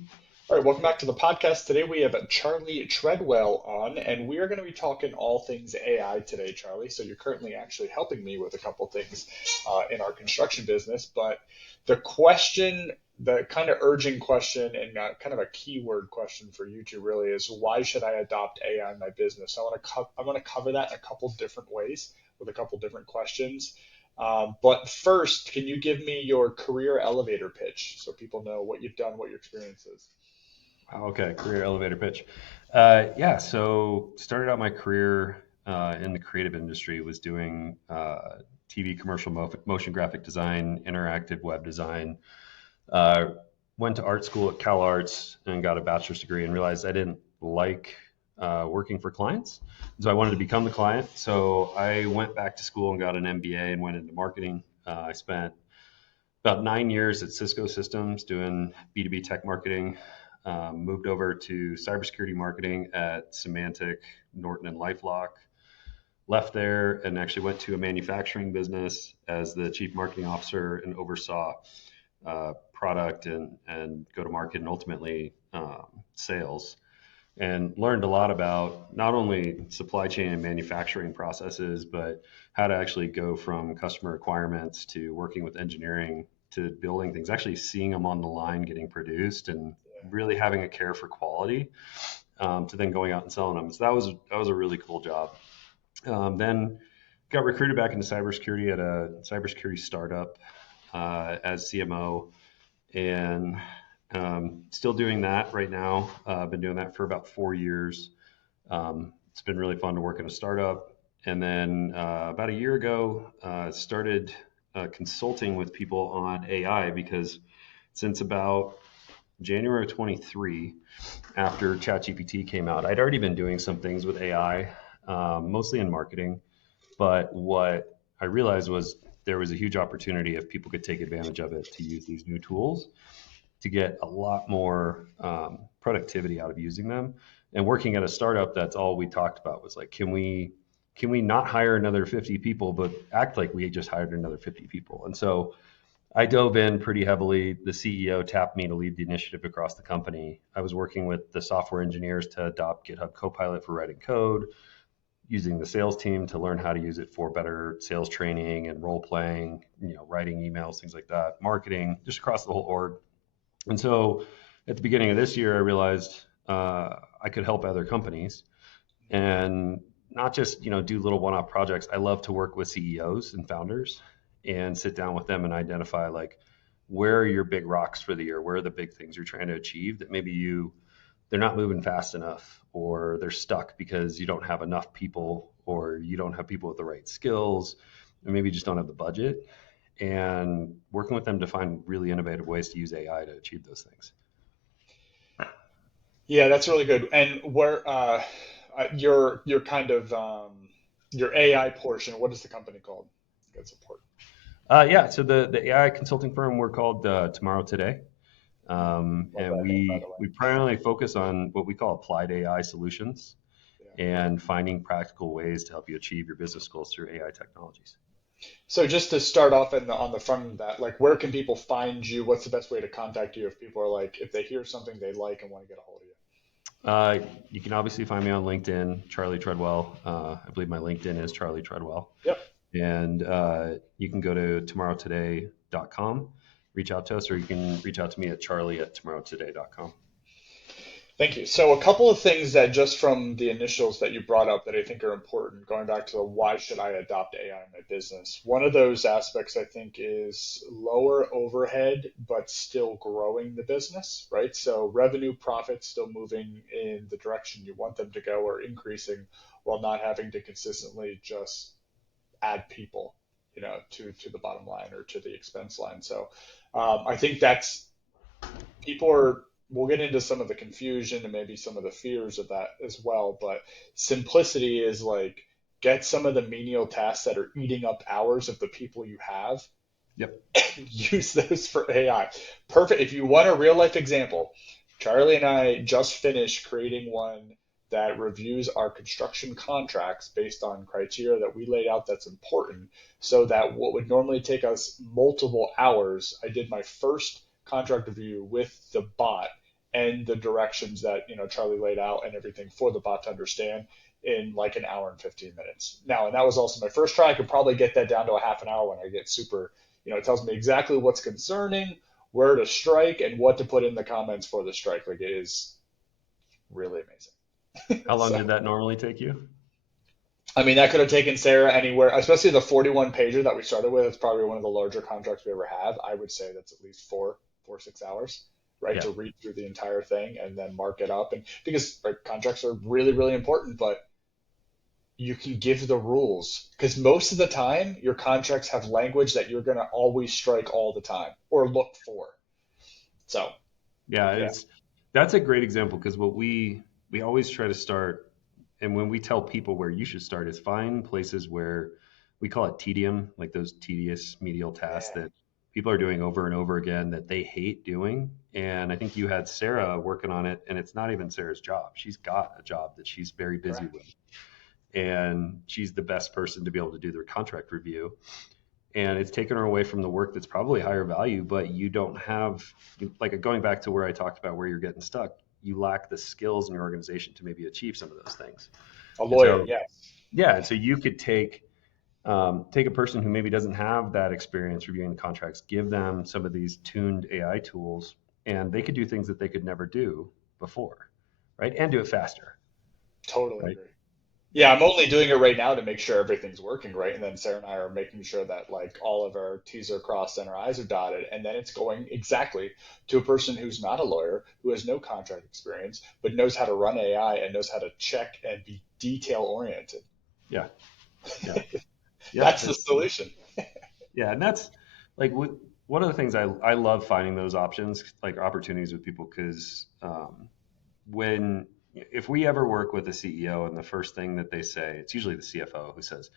All right, welcome back to the podcast. Today we have Charlie Treadwell on, and we are going to be talking all things AI today, Charlie. So you're currently actually helping me with a couple things in our construction business. But the question, the kind of urgent question, and kind of a keyword question for you two really is, why should I adopt AI in my business? I want to cover that in a couple different ways with a couple different questions. But first, can you give me your career elevator pitch so people know what you've done, what your experience is? Okay, career elevator pitch. Yeah, so started out my career in the creative industry, was doing TV commercial motion graphic design, interactive web design. Uh, Went to art school at Cal Arts and got a bachelor's degree and realized I didn't like working for clients. So I wanted to become the client. So I went back to school and got an MBA and went into marketing. I spent about 9 years at Cisco Systems doing B2B tech marketing. Moved over to cybersecurity marketing at Symantec, Norton, and LifeLock. Left there and actually went to a manufacturing business as the chief marketing officer and oversaw product and go to market and ultimately sales. And learned a lot about not only supply chain and manufacturing processes, but how to actually go from customer requirements to working with engineering to building things, actually seeing them on the line getting produced and really having a care for quality, to then going out and selling them. So that was a really cool job. Then got recruited back into cybersecurity at a cybersecurity startup as CMO, and still doing that right now. I've been doing that for about 4 years. It's been really fun to work in a startup. And then about a year ago, started consulting with people on AI because since about January of 23, after ChatGPT came out, I'd already been doing some things with AI, mostly in marketing. But what I realized was there was a huge opportunity if people could take advantage of it to use these new tools to get a lot more productivity out of using them. And working at a startup, that's all we talked about was like, can we not hire another 50 people, but act like we just hired another 50 people? And so I dove in pretty heavily. The CEO tapped me to lead the initiative across the company. I was working with the software engineers to adopt GitHub Copilot for writing code, using the sales team to learn how to use it for better sales training and role playing, writing emails, things like that, marketing, just across the whole org. And so at the beginning of this year, I realized I could help other companies and not just do little one-off projects. I love to work with CEOs and founders and sit down with them and identify like where are your big rocks for the year? Where are the big things you're trying to achieve that maybe they're not moving fast enough or they're stuck because you don't have enough people or you don't have people with the right skills and maybe you just don't have the budget, and working with them to find really innovative ways to use AI to achieve those things. Yeah, that's really good. And where your kind of your AI portion, what is the company called? That's important. Yeah, so the AI consulting firm, we're called Tomorrow Today. Love And that name, by we, the way. we primarily focus on what we call applied AI solutions Yeah. and finding practical ways to help you achieve your business goals through AI technologies. So just to start off on the front of that, like where can people find you? What's the best way to contact you if people are like, if they hear something they like and want to get a hold of you? Uh, you can obviously find me on LinkedIn, Charlie Treadwell. I believe my LinkedIn is Charlie Treadwell. Yep. And you can go to tomorrowtoday.com, reach out to us, or you can reach out to me at charlie@tomorrowtoday.com. Thank you. So a couple of things that just from the initials that you brought up that I think are important, going back to the why should I adopt AI in my business? One of those aspects I think is lower overhead, but still growing the business, right? So revenue, profits still moving in the direction you want them to go or increasing while not having to consistently just add people, to the bottom line or to the expense line. So I think that's people are we'll get into some of the confusion and maybe some of the fears of that as well, but simplicity is like get some of the menial tasks that are eating up hours of the people you have, Yep. use those for AI. Perfect. If you want a real life example, Charlie and I just finished creating one that reviews our construction contracts based on criteria that we laid out that's important, so that what would normally take us multiple hours, I did my first contract review with the bot, and the directions that, Charlie laid out and everything for the bot to understand in like an hour and 15 minutes. Now, and that was also my first try. I could probably get that down to a half an hour when I get super, it tells me exactly what's concerning, where to strike, and what to put in the comments for the strike. Like it is really amazing. How long So, did that normally take you? I mean, that could have taken Sarah anywhere, especially the 41 pager that we started with. It's probably one of the larger contracts we ever have. I would say that's at least 6 hours, right, Yeah. to read through the entire thing and then mark it up. And because right, contracts are really, really important, but you can give the rules because most of the time your contracts have language that you're going to always strike all the time or look for. So, Yeah, yeah. it's that's a great example because what we always try to start, and when we tell people where you should start is find places where we call it tedium, like those tedious medial tasks Yeah. that people are doing over and over again that they hate doing. And I think you had Sarah working on it, and it's not even Sarah's job. She's got a job that she's very busy Correct. with, and she's the best person to be able to do their contract review, and it's taken her away from the work that's probably higher value, but you don't have, like, going back to where I talked about where you're getting stuck, you lack the skills in your organization to maybe achieve some of those things. A And lawyer, so, yes. yeah, and so you could take a person who maybe doesn't have that experience reviewing the contracts, give them some of these tuned AI tools, and they could do things that they could never do before, right? And do it faster, Totally right? agree. Yeah, I'm only doing it right now to make sure everything's working right. And then Sarah and I are making sure that like all of our T's are crossed and our I's are dotted. And then it's going exactly to a person who's not a lawyer, who has no contract experience, but knows how to run AI and knows how to check and be detail oriented. Yeah, yeah, yeah. That's the solution. Yeah, and that's like one of the things I love finding those options, like opportunities with people, because when if we ever work with a CEO and the first thing that they say, it's usually the CFO who says,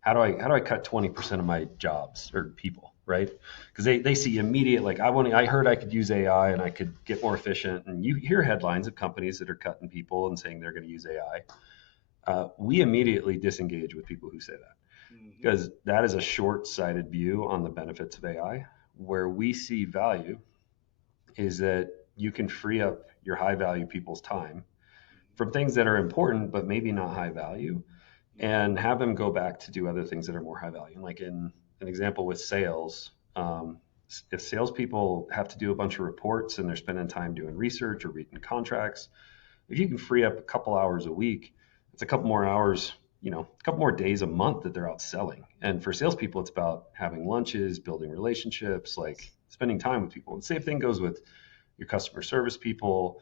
how do I cut 20% of my jobs or people, right? Because they see immediate, like, I heard I could use AI and I could get more efficient, and you hear headlines of companies that are cutting people and saying they're going to use AI. We immediately disengage with people who say that Hmm. because that is a short-sighted view on the benefits of AI. Where we see value is that you can free up your high-value people's time from things that are important but maybe not high value, and have them go back to do other things that are more high value. Like in an example with sales, if salespeople have to do a bunch of reports and they're spending time doing research or reading contracts, if you can free up a couple hours a week, it's a couple more hours, a couple more days a month that they're out selling. And for salespeople, it's about having lunches, building relationships, like spending time with people. And the same thing goes with your customer service people,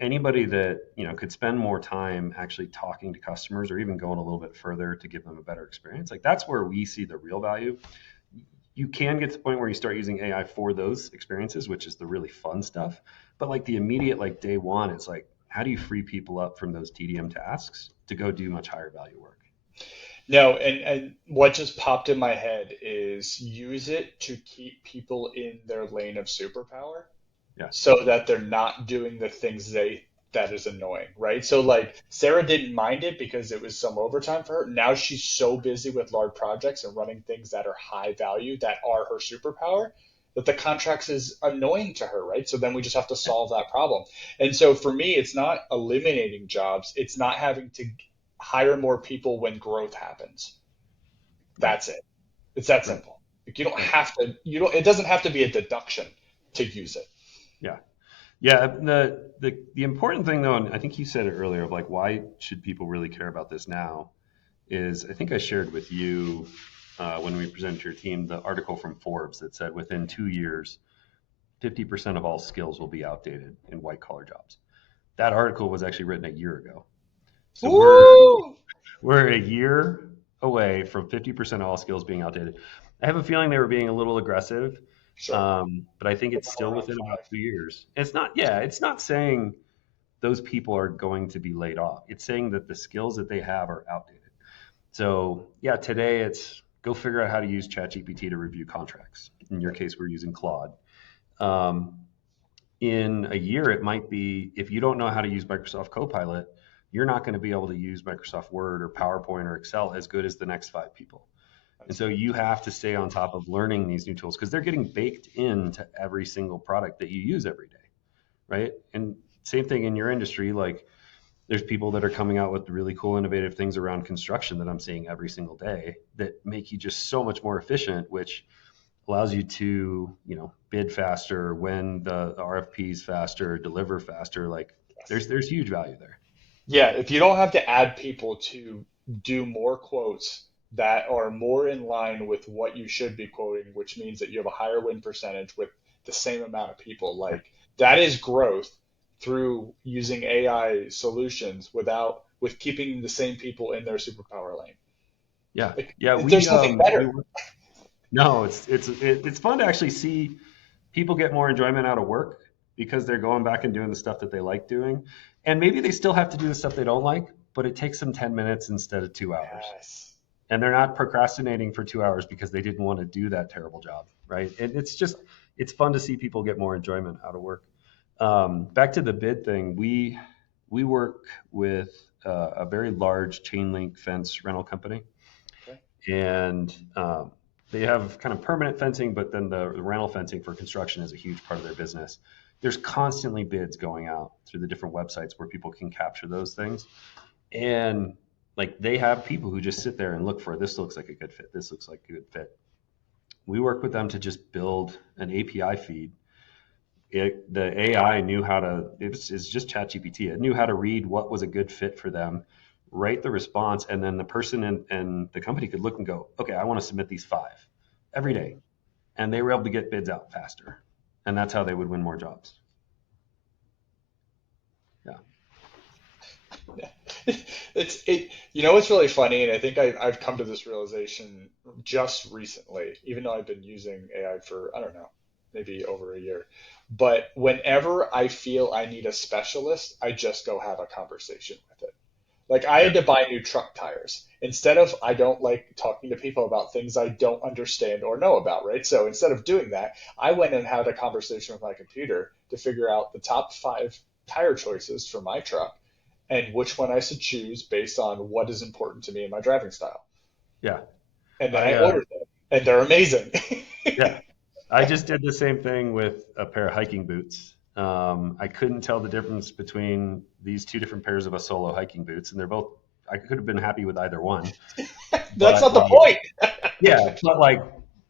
anybody that could spend more time actually talking to customers or even going a little bit further to give them a better experience. Like that's where we see the real value. You can get to the point where you start using AI for those experiences, which is the really fun stuff. But like the immediate, like day one, it's like, how do you free people up from those TDM tasks to go do much higher value work? No, and what just popped in my head is use it to keep people in their lane of superpower Yeah. so that they're not doing the things that is annoying, right? So like Sarah didn't mind it because it was some overtime for her. Now she's so busy with large projects and running things that are high value that are her superpower that the contracts is annoying to her, right? So then we just have to solve that problem. And so for me, it's not eliminating jobs, it's not having to hire more people when growth happens. Right. That's it. It's that Right. simple. Like you don't Right. have to, it doesn't have to be a deduction to use it. Yeah. Yeah. The important thing though, and I think you said it earlier, of like why should people really care about this now, is I think I shared with you when we presented to your team the article from Forbes that said within 2 years, 50% of all skills will be outdated in white collar jobs. That article was actually written a year ago. So Woo! we're a year away from 50% of all skills being outdated. I have a feeling they were being a little aggressive, Sure. but I think But it's now still we're around within about 5. 2 years. It's not, yeah, it's not saying those people are going to be laid off. It's saying that the skills that they have are outdated. So yeah, today it's go figure out how to use ChatGPT to review contracts. In your Yep. case, we're using Claude. Um, in a year, it might be if you don't know how to use Microsoft Copilot, you're not going to be able to use Microsoft Word or PowerPoint or Excel as good as the next five people. And That's so right. you have to stay on top of learning these new tools because they're getting baked into every single product that you use every day, right? And same thing in your industry. Like there's people that are coming out with really cool, innovative things around construction that I'm seeing every single day that make you just so much more efficient, which allows you to, bid faster, win the RFPs faster, deliver faster. Like Yes. there's huge value there. Yeah, if you don't have to add people to do more quotes that are more in line with what you should be quoting, which means that you have a higher win percentage with the same amount of people, Yeah. like that is growth through using AI solutions with keeping the same people in their superpower lane. Yeah. Like Yeah. there's nothing We better. work. No, it's fun to actually see people get more enjoyment out of work because they're going back and doing the stuff that they like doing. And maybe they still have to do the stuff they don't like, but it takes them 10 minutes instead of 2 hours. Yes. And they're not procrastinating for 2 hours because they didn't want to do that terrible job, right? And it's fun to see people get more enjoyment out of work. Back to the bid thing, we work with a very large chain link fence rental company, Okay. and they have kind of permanent fencing, but then the rental fencing for construction is a huge part of their business. There's constantly bids going out through the different websites where people can capture those things. And like they have people who just sit there and look for this looks like a good fit. This looks like a good fit. We work with them to just build an API feed. The AI knew how to, it's just ChatGPT. It knew how to read what was a good fit for them, write the response, and then the person and the company could look and go, okay, I want to submit these five every day. And they were able to get bids out faster. And that's how they would win more jobs. Yeah. It's really funny, and I think I've come to this realization just recently, even though I've been using AI for, I don't know, maybe over a year. But whenever I feel I need a specialist, I just go have a conversation with it. Like I Yeah. had to buy new truck tires. Instead of, I don't like talking to people about things I don't understand or know about, right? So instead of doing that, I went and had a conversation with my computer to figure out the top five tire choices for my truck and which one I should choose based on what is important to me in my driving style. Yeah. And then I, I ordered them, and they're amazing. yeah. I just did the same thing with a pair of hiking boots. I couldn't tell the difference between these two different pairs of a solo hiking boots, and they're both. I could have been happy with either one, That's but not the like, point. yeah, but like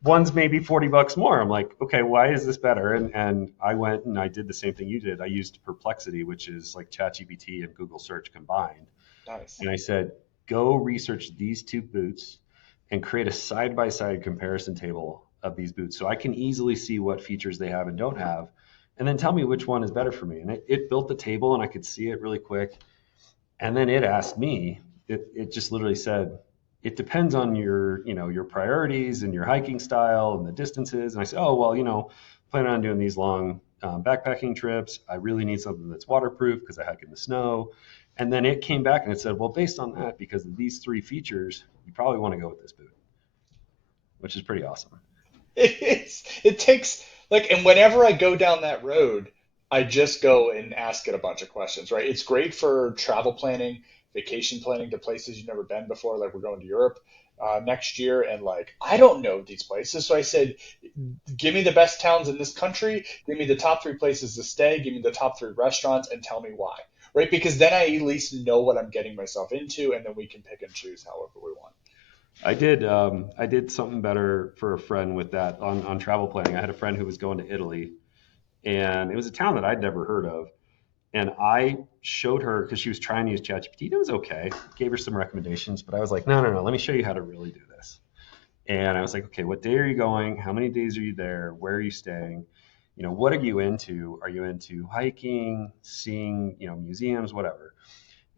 one's maybe $40 more. I'm like, okay, why is this better? And I went and I did the same thing you did. I used Perplexity, which is like ChatGPT and Google search combined, Nice. and I said, go research these two boots and create a side by side comparison table of these boots so I can easily see what features they have and don't have. And then tell me which one is better for me. And it built the table and I could see it really quick. And then it asked me, it just literally said, it depends on your priorities and your hiking style and the distances. And I said, oh, well, planning on doing these long backpacking trips. I really need something that's waterproof because I hike in the snow. And then it came back and it said, well, based on that, because of these three features, you probably want to go with this boot, which is pretty awesome. It takes like, and whenever I go down that road, I just go and ask it a bunch of questions, right? It's great for travel planning, vacation planning to places you've never been before. Like we're going to Europe next year, and like I don't know these places, so I said, give me the best towns in this country, give me the top three places to stay, give me the top three restaurants, and tell me why, right? Because then I at least know what I'm getting myself into, and then we can pick and choose however we want. I did something better for a friend with that on travel planning. I had a friend who was going to Italy, and it was a town that I'd never heard of. And I showed her because she was trying to use ChatGPT. It was okay. Gave her some recommendations, but I was like, no, no, no. Let me show you how to really do this. And I was like, okay, what day are you going? How many days are you there? Where are you staying? What are you into? Are you into hiking, seeing, museums, whatever?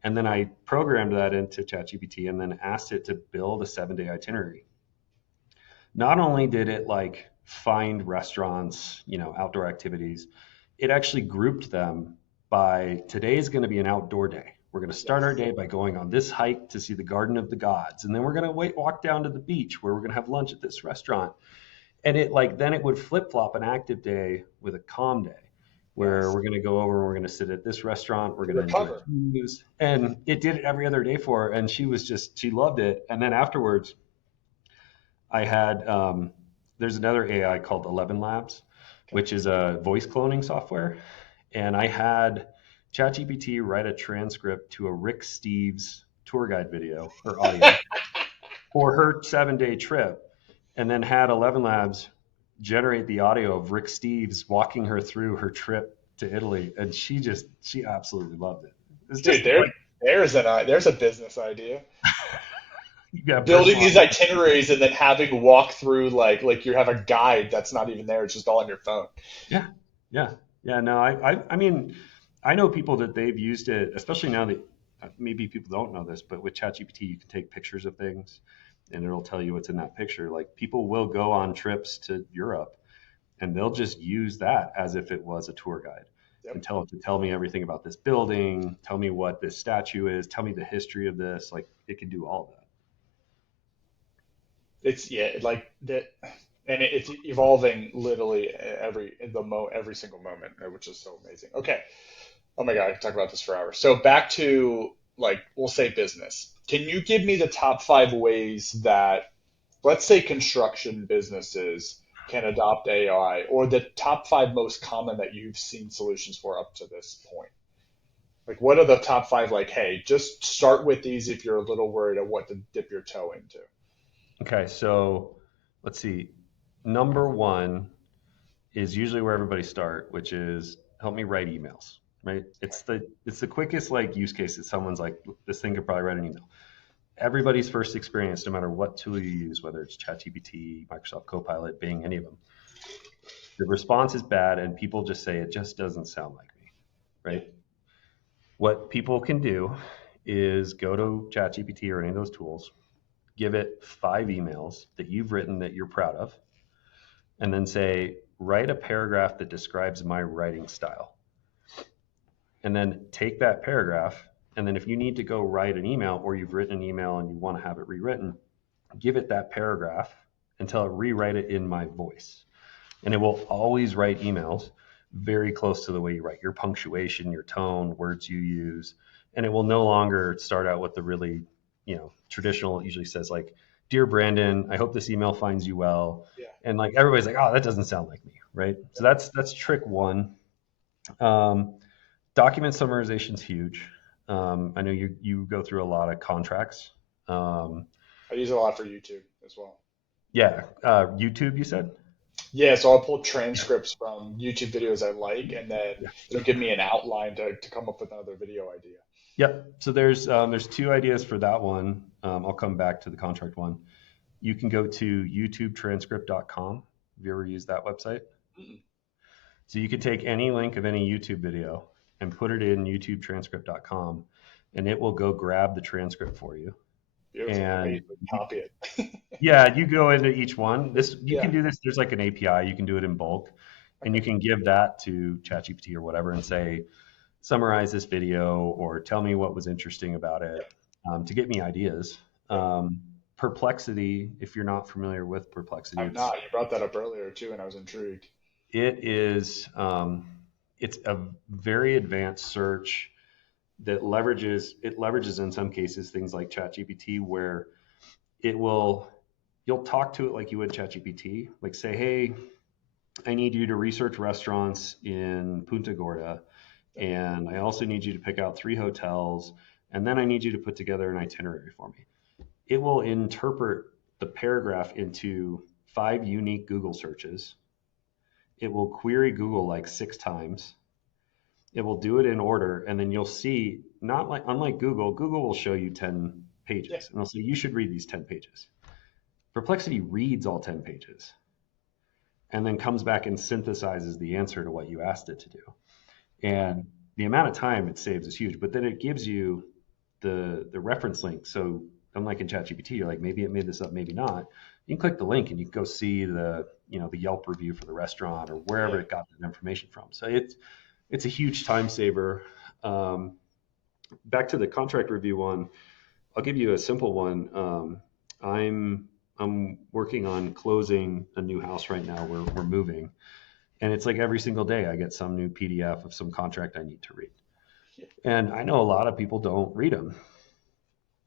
And then I programmed that into ChatGPT and then asked it to build a 7-day itinerary. Not only did it like find restaurants, outdoor activities, it actually grouped them by today is going to be an outdoor day. We're going to start our Yes. day by going on this hike to see the Garden of the Gods. And then we're going to walk down to the beach where we're going to have lunch at this restaurant. And it like then it would flip flop an active day with a calm day where Yes. we're going to go over and we're going to sit at this restaurant. We're To going to enjoy recover. views. And it did it every other day for her. And she loved it. And then afterwards, I had there's another AI called 11 Labs, Okay. which is a voice cloning software, And I had ChatGPT write a transcript to a Rick Steves tour guide video or audio for her 7-day trip, and then had 11 Labs generate the audio of Rick Steves walking her through her trip to Italy. And she absolutely loved it. It's Dude, just like, there's a business idea. you got Building these personalized. itineraries and then having walk through like you have a guide that's not even there, it's just all on your phone. Yeah, yeah, yeah. No, I mean, I know people that they've used it, especially now that maybe people don't know this, but with ChatGPT, you can take pictures of things, and it'll tell you what's in that picture. Like people will go on trips to Europe, and they'll just use that as if it was a tour guide, Yep. and tell it to tell me everything about this building, tell me what this statue is, tell me the history of this. Like it can do all of that. It's yeah, like that, and it's evolving literally every single moment, which is so amazing. Okay. Oh my God, I could talk about this for hours. So back to like we'll say business. Can you give me the top five ways that let's say construction businesses can adopt AI, or the top five most common that you've seen solutions for up to this point? Like, what are the top five? Like, hey, just start with these if you're a little worried of what to dip your toe into. Okay, so let's see. Number one is usually where everybody start, which is help me write emails. Right? It's the quickest like use case that someone's like, this thing could probably write an email. Everybody's first experience, no matter what tool you use, whether it's ChatGPT, Microsoft Copilot, Bing, any of them, the response is bad, and people just say it just doesn't sound like me. Yeah. Right? What people can do is go to ChatGPT or any of those tools, give it 5 emails that you've written that you're proud of, and then say, write a paragraph that describes my writing style. And then take that paragraph. And then if you need to go write an email or you've written an email and you want to have it rewritten, give it that paragraph and tell it rewrite it in my voice. And it will always write emails very close to the way you write, your punctuation, your tone, words you use. And it will no longer start out with the really, traditional, it usually says like, Dear Brandon, I hope this email finds you well. Yeah. And like everybody's like, oh, that doesn't sound like me, right? So that's trick one. Um, Document summarization is huge. I know you go through a lot of contracts. Um, I use it a lot for YouTube as well. yeah, YouTube, you said? Yeah, so I'll pull transcripts from YouTube videos I like, and then Yeah. it'll give me an outline to come up with another video idea. Yep. So there's 2 ideas for that one. I'll come back to the contract one. You can go to youtubetranscript.com. Have you ever used that website? Mm, So you could take any link of any YouTube video and put it in youtubetranscript.com, and it will go grab the transcript for you. beautiful. I And usually copy it. yeah, you go into each one. This you Yeah. can do this. There's like an API. You can do it in bulk, and Okay. you can give that to ChatGPT or whatever and say, summarize this video or tell me what was interesting about Yeah. it, to get me ideas. Yeah. Perplexity, if you're not familiar with Perplexity, I'm not. You brought that up earlier too, and I was intrigued. it is it's a very advanced search that leverages in some cases things like ChatGPT, where it will you'll talk to it like you would ChatGPT, like say, hey, I need you to research restaurants in Punta Gorda, Yeah. and I also need you to pick out 3 hotels, and then I need you to put together an itinerary for me. It will interpret the paragraph into 5 unique Google searches. It will query Google like 6 times. It will do it in order, and then you'll see, not like unlike Google, Google will show you 10 Yeah. pages, and they'll say you should read these 10 pages. Perplexity reads all 10 pages and then comes back and synthesizes the answer to what you asked it to do. And the amount of time it saves is huge. But then it gives you the reference link. So unlike in ChatGPT, you're like, maybe it made this up, maybe not. You can click the link and you can go see the Yelp review for the restaurant or wherever Yeah. it got that information from. So it's a huge time saver. Um, Back to the contract review one, I'll give you a simple one. I'm working on closing a new house right now. We're moving, and it's like every single day I get some new PDF of some contract I need to read. Yeah. And I know a lot of people don't read them.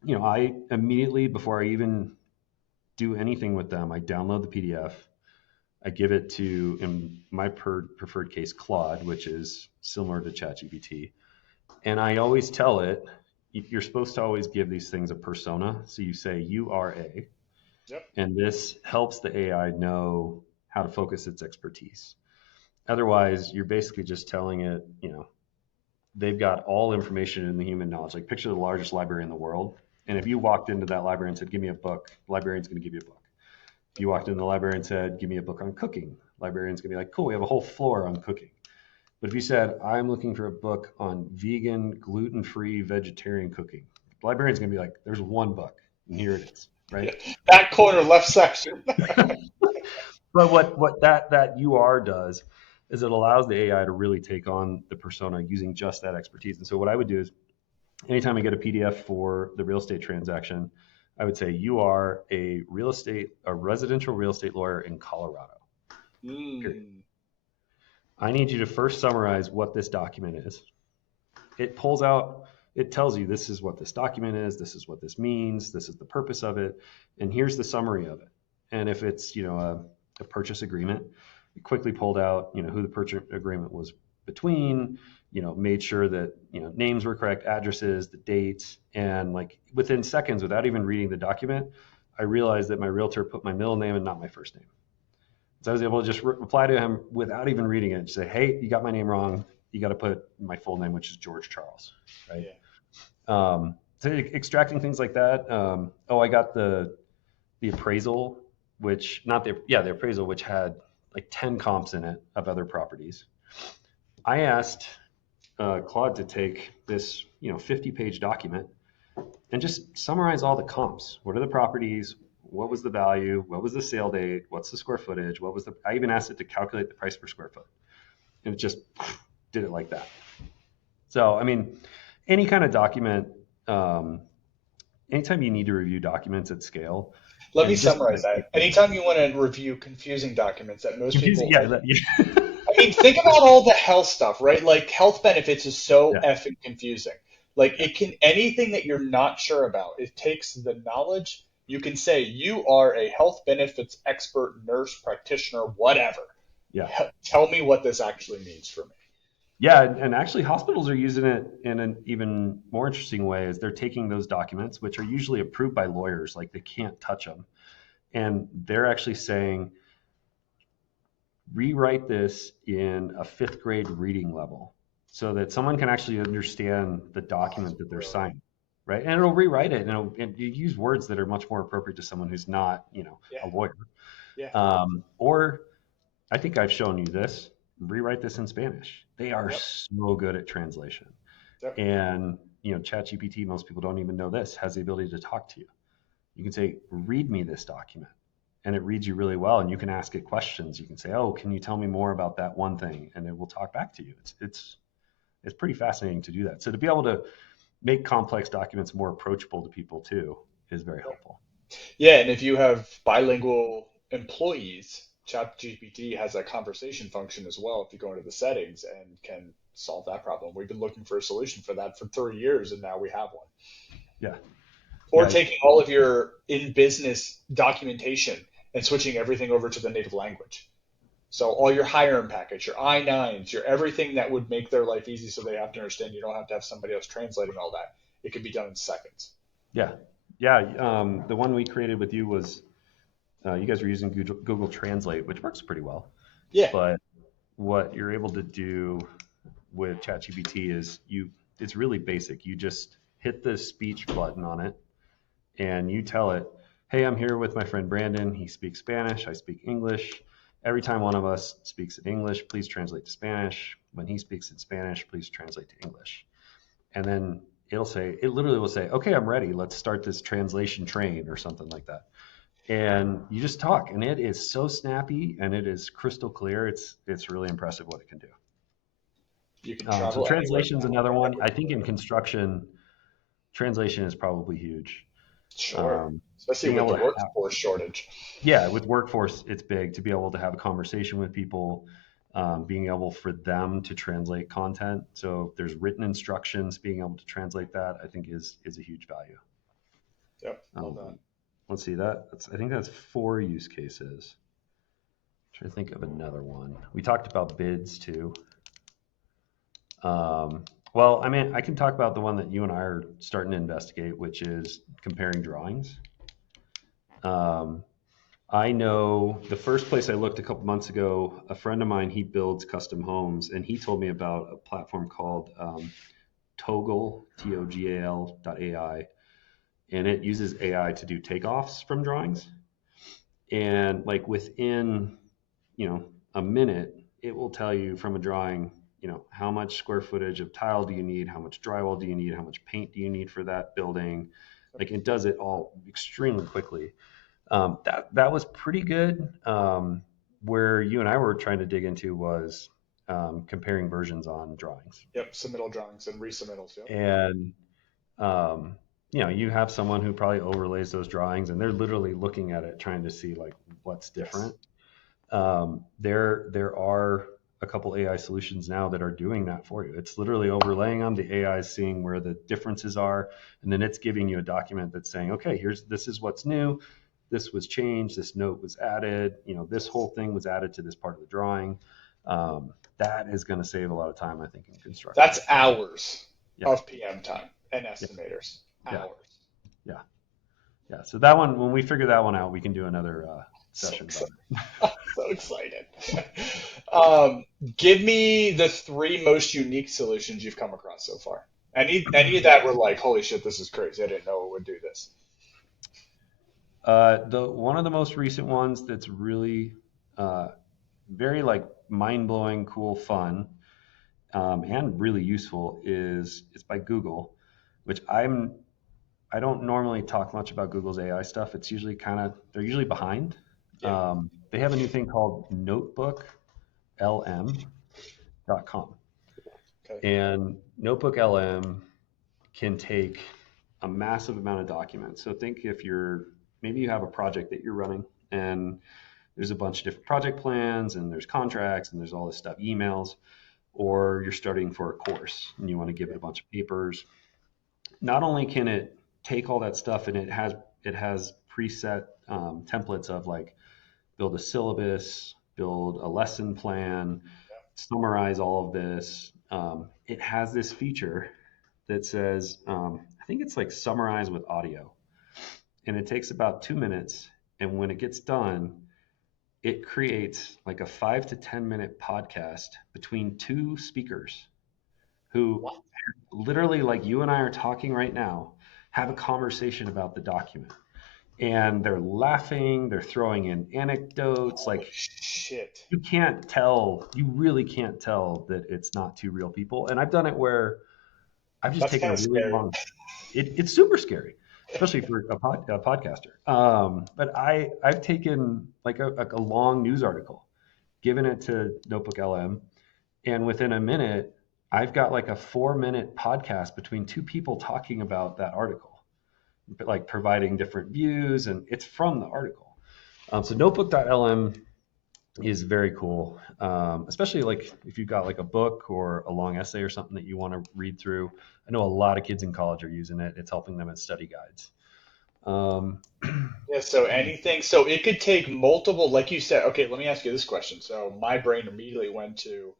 I immediately, before I even do anything with them, I download the PDF, I give it to, in my preferred case, Claude, which is similar to ChatGPT. And I always tell it, you're supposed to always give these things a persona. So you say, you are a, Yep. and this helps the AI know how to focus its expertise. Otherwise, you're basically just telling it, they've got all information in the human knowledge. Like picture the largest library in the world. And if you walked into that library and said, give me a book, the librarian's going to give you a book. If you walked into the library and said, give me a book on cooking, the librarian's going to be like, cool, we have a whole floor on cooking. But if you said, I'm looking for a book on vegan, gluten-free, vegetarian cooking, the librarian's going to be like, there's one book, and here it is, Yeah. right? That corner left section. But what that UR does is it allows the AI to really take on the persona using just that expertise. And so what I would do is anytime I get a PDF for the real estate transaction, I would say you are a residential real estate lawyer in Colorado. Period. Mm. I need you to first summarize what this document is. It pulls out, it tells you this is what this document is, this is what this means, this is the purpose of it, and here's the summary of it. And if it's, a purchase agreement, it quickly pulled out, who the purchase agreement was between, made sure that, names were correct, addresses, the dates, and like within seconds, without even reading the document, I realized that my realtor put my middle name and not my first name. So I was able to just reply to him without even reading it. Just say, hey, you got my name wrong. You got to put my full name, which is George Charles, right? Yeah. So extracting things like that. I got the appraisal, which not the appraisal, which had like 10 comps in it of other properties. I asked Claude to take this 50-page document and just summarize all the comps. What are the properties? What was the value? What was the sale date? What's the square footage? I even asked it to calculate the price per square foot. And it just did it like that. So, I mean, any kind of document, anytime you need to review documents at scale, Let me and just summarize that. Anytime you want to review confusing documents that most confusing, people, yeah, I mean, think about all the health stuff, right? Like health benefits is so yeah, effing confusing. Like yeah, it can, anything that you're not sure about, it takes the knowledge. You can say you are a health benefits expert, nurse, practitioner, whatever. yeah. Tell me what this actually means for me. Yeah, and actually hospitals are using it in an even more interesting way is they're taking those documents, which are usually approved by lawyers, like they can't touch them. And they're actually saying, rewrite this in a fifth grade reading level so that someone can actually understand the Oh, that's document that they're brilliant. signing, right? And it'll rewrite it, and, and you use words that are much more appropriate to someone who's not, Yeah, a lawyer. yeah, Or I think I've shown you this. Rewrite this in Spanish. They are yep, so good at translation. yep, And ChatGPT, most people don't even know this, has the ability to talk to you. You can say, read me this document. And it reads you really well. And you can ask it questions. You can say, oh, can you tell me more about that one thing? And it will talk back to you. It's pretty fascinating to do that. So to be able to make complex documents more approachable to people too is very yep. helpful. Yeah, and if you have bilingual employees, ChatGPT has a conversation function as well if you go into the settings and can solve that problem. We've been looking for a solution for that for 30 years and now we have one. Yeah. Or Yeah. taking all of your in business documentation and switching everything over to the native language. So all your hiring package, your I-9s, your everything that would make their life easy so they have to understand you don't have to have somebody else translating all that. It can be done in seconds. Yeah. Yeah. The one we created with you was you guys were using Google Translate, which works pretty well. Yeah. But what you're able to do with ChatGPT is it's really basic. You just hit the speech button on it and you tell it, hey, I'm here with my friend Brandon. He speaks Spanish. I speak English. Every time one of us speaks in English, please translate to Spanish. When he speaks in Spanish, please translate to English. And then it literally will say, okay, I'm ready. Let's start this translation train or something like that. And you just talk, and it is so snappy and it is crystal clear. It's really impressive what it can do. You can So travel anywhere translation is now. another one. Everywhere. I think in construction, translation is probably huge. Sure. Um, Especially being with able the to have, workforce shortage. yeah, with workforce, it's big to be able to have a conversation with people, being able for them to translate content. So if there's written instructions, being able to translate that, I think is a huge value. Yep. Love that. Um, let's see I think that's 4 use cases. Try to think of another one. We talked about bids too. Well, I mean, I can talk about the one that you and I are starting to investigate, which is comparing drawings. Um, I know the first place I looked a couple months ago, a friend of mine, he builds custom homes, and he told me about a platform called Togal, Togal.ai, and it uses AI to do takeoffs from drawings. And like within, a minute, it will tell you from a drawing, how much square footage of tile do you need, how much drywall do you need, how much paint do you need for that building. Like it does it all extremely quickly. That was pretty good. Where you and I were trying to dig into was comparing versions on drawings. Yep, submittal drawings and resubmittals. Yep. And um, you have someone who probably overlays those drawings, and they're literally looking at it, trying to see like what's Yes. different. There are a couple AI solutions now that are doing that for you. It's literally overlaying them. The AI is seeing where the differences are, and then it's giving you a document that's saying, okay, this is what's new. This was changed. This note was added. This Yes. whole thing was added to this part of the drawing. That is going to save a lot of time, I think, in construction. That's hours Yeah, of PM time and yeah, estimators. yeah, Hours. yeah, yeah. So that one, when we figure that one out, we can do another So session about excited. it. So excited. Yeah. Give me the three most unique solutions you've come across so far. Any of that were like, holy shit, this is crazy. I didn't know it would do this. The one of the most recent ones that's really uh, very like mind blowing, cool, fun, and really useful is it's by Google, which I don't normally talk much about Google's AI stuff. It's usually they're usually behind. Yeah. They have a new thing called notebooklm.com, Okay. and notebooklm can take a massive amount of documents. So think if maybe you have a project that you're running, and there's a bunch of different project plans, and there's contracts, and there's all this stuff, emails, or you're studying for a course and you want to give it a bunch of papers. Not only can it take all that stuff, and it has preset templates of like build a syllabus, build a lesson plan, summarize all of this. It has this feature that says, I think it's like summarize with audio, and it takes about 2 minutes. And when it gets done, it creates like a 5 to 10 minute podcast between two speakers who What? literally, like you and I are talking right now, have a conversation about the document. And they're laughing, they're throwing in anecdotes. Holy Like shit. you really can't tell that it's not two real people. And I've done it where I've just That's taken kind a of really scary. long. It's super scary, especially for a podcaster. But I've taken like a long news article, given it to Notebook LM, and within a minute, I've got like a 4 minute podcast between two people talking about that article, but like providing different views, and it's from the article. So Notebook.lm is very cool, especially like if you've got like a book or a long essay or something that you want to read through. I know a lot of kids in college are using it. It's helping them in study guides. Um, Yeah, so anything, so it could take multiple, like you said, okay, let me ask you this question. So my brain immediately went to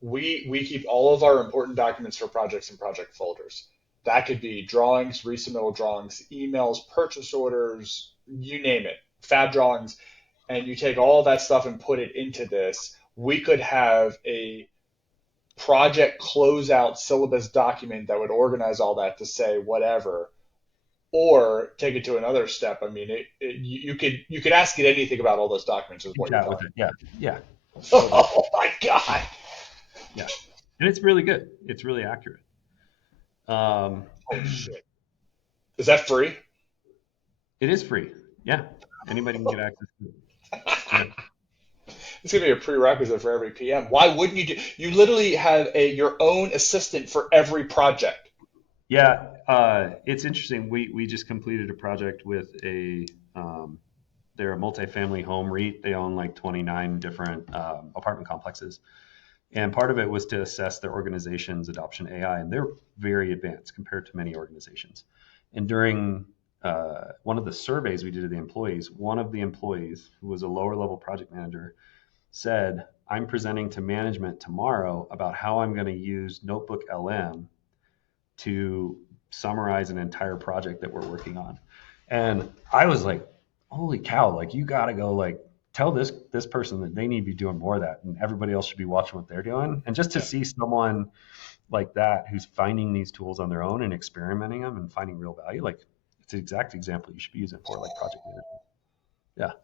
we keep all of our important documents for projects in project folders. That could be drawings, resubmittal drawings, emails, purchase orders, you name it, fab drawings, and you take all that stuff and put it into this. We could have a project closeout syllabus document that would organize all that to say whatever, or take it to another step. I mean, you could ask it anything about all those documents, is what you're chat with telling it. Yeah, yeah, me. totally. Oh my god! Yeah, and it's really good. It's really accurate. Um, Holy shit! Is that free? it is free. Yeah, anybody can get access to it. Yeah. It's gonna be a prerequisite for every PM. Why wouldn't you do? You literally have your own assistant for every project. Yeah, it's interesting. We just completed a project with they're a multifamily home REIT. They own like 29 different apartment complexes, and part of it was to assess their organization's adoption of AI, and they're very advanced compared to many organizations. And during one of the surveys we did of the employees, one of the employees who was a lower level project manager said, I'm presenting to management tomorrow about how I'm going to use Notebook LM to summarize an entire project that we're working on. And I was like, holy cow, like you got to go like tell this person that they need to be doing more of that and everybody else should be watching what they're doing. And just to Yeah. see someone like that who's finding these tools on their own and experimenting them and finding real value, like it's the exact example you should be using for like project management.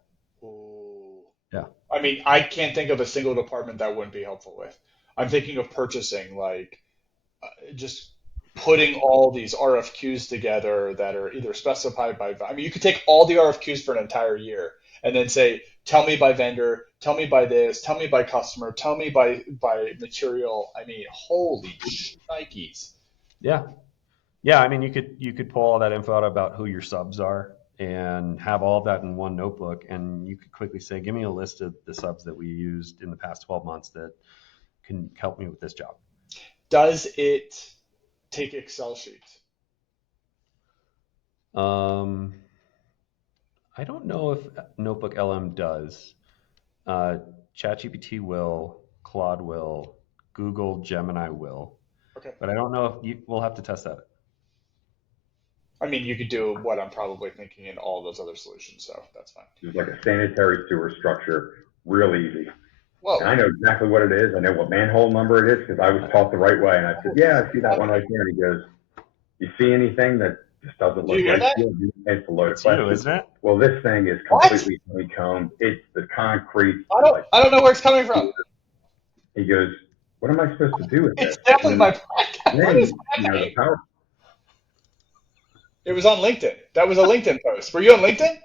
Yeah. Ooh. Yeah. I mean, I can't think of a single department that wouldn't be helpful with. I'm thinking of purchasing, like just putting all these RFQs together that are either specified by, I mean, you could take all the RFQs for an entire year and then say, tell me by vendor, tell me by this, tell me by customer, tell me by material. I mean, holy shnikes. Yeah. Yeah, I mean, you could pull all that info out about who your subs are and have all of that in one notebook, and you could quickly say, "Give me a list of the subs that we used in the past 12 months that can help me with this job." Does it take Excel sheets? Um, I don't know if Notebook LM does. Uh, ChatGPT will, Claude will, Google Gemini will, Okay. but I don't know if you. We'll have to test that. I mean, you could do what I'm probably thinking in all those other solutions, so that's fine. It's like a sanitary sewer structure, real easy. And Whoa. I know exactly what it is. I know what manhole number it is because I was taught the right way. And I said, yeah, I see that one right there. And he goes, you see anything that just doesn't Do you look hear right that? to you? And it's a load of It's you, questions. isn't it? Well, this thing is What? completely honeycombed. It's the concrete, like, I don't know where it's coming from. he goes, what am I supposed to do with It's this? definitely And my podcast. What is then the happening? power, It was on LinkedIn. That was a LinkedIn post. Were you on LinkedIn?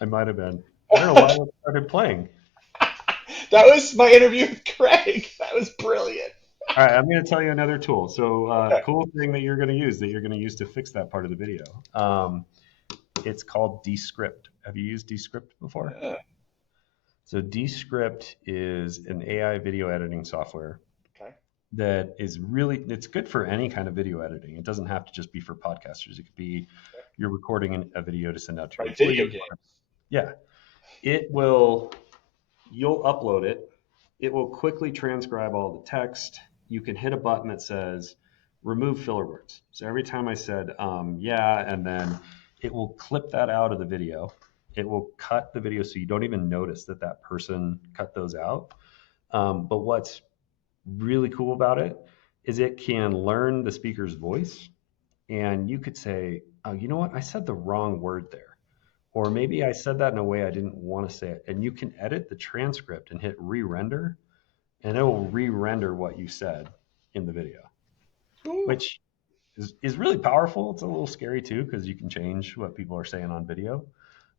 I might have been. I don't know why it started playing. That was my interview with Craig. That was brilliant. All right, I'm going to tell you another tool. So, Okay. cool thing that you're going to use to fix that part of the video. It's called Descript. Have you used Descript before? Yeah. So, Descript is an AI video editing software Okay. that is really it's good for any kind of video editing. It doesn't have to just be for podcasters. It could be you're recording a video to send out to your Right. Video employees. games. Yeah, it will. You'll upload it. It will quickly transcribe all the text. You can hit a button that says remove filler words. So every time I said yeah, and then it will clip that out of the video. It will cut the video so you don't even notice that that person cut those out. But what's really cool about it is it can learn the speaker's voice, and you could say, oh, you know what? I said the wrong word there. Or maybe I said that in a way I didn't want to say it. And you can edit the transcript and hit re-render, and it will re-render what you said in the video, Ooh. which is really powerful. It's a little scary too, because you can change what people are saying on video.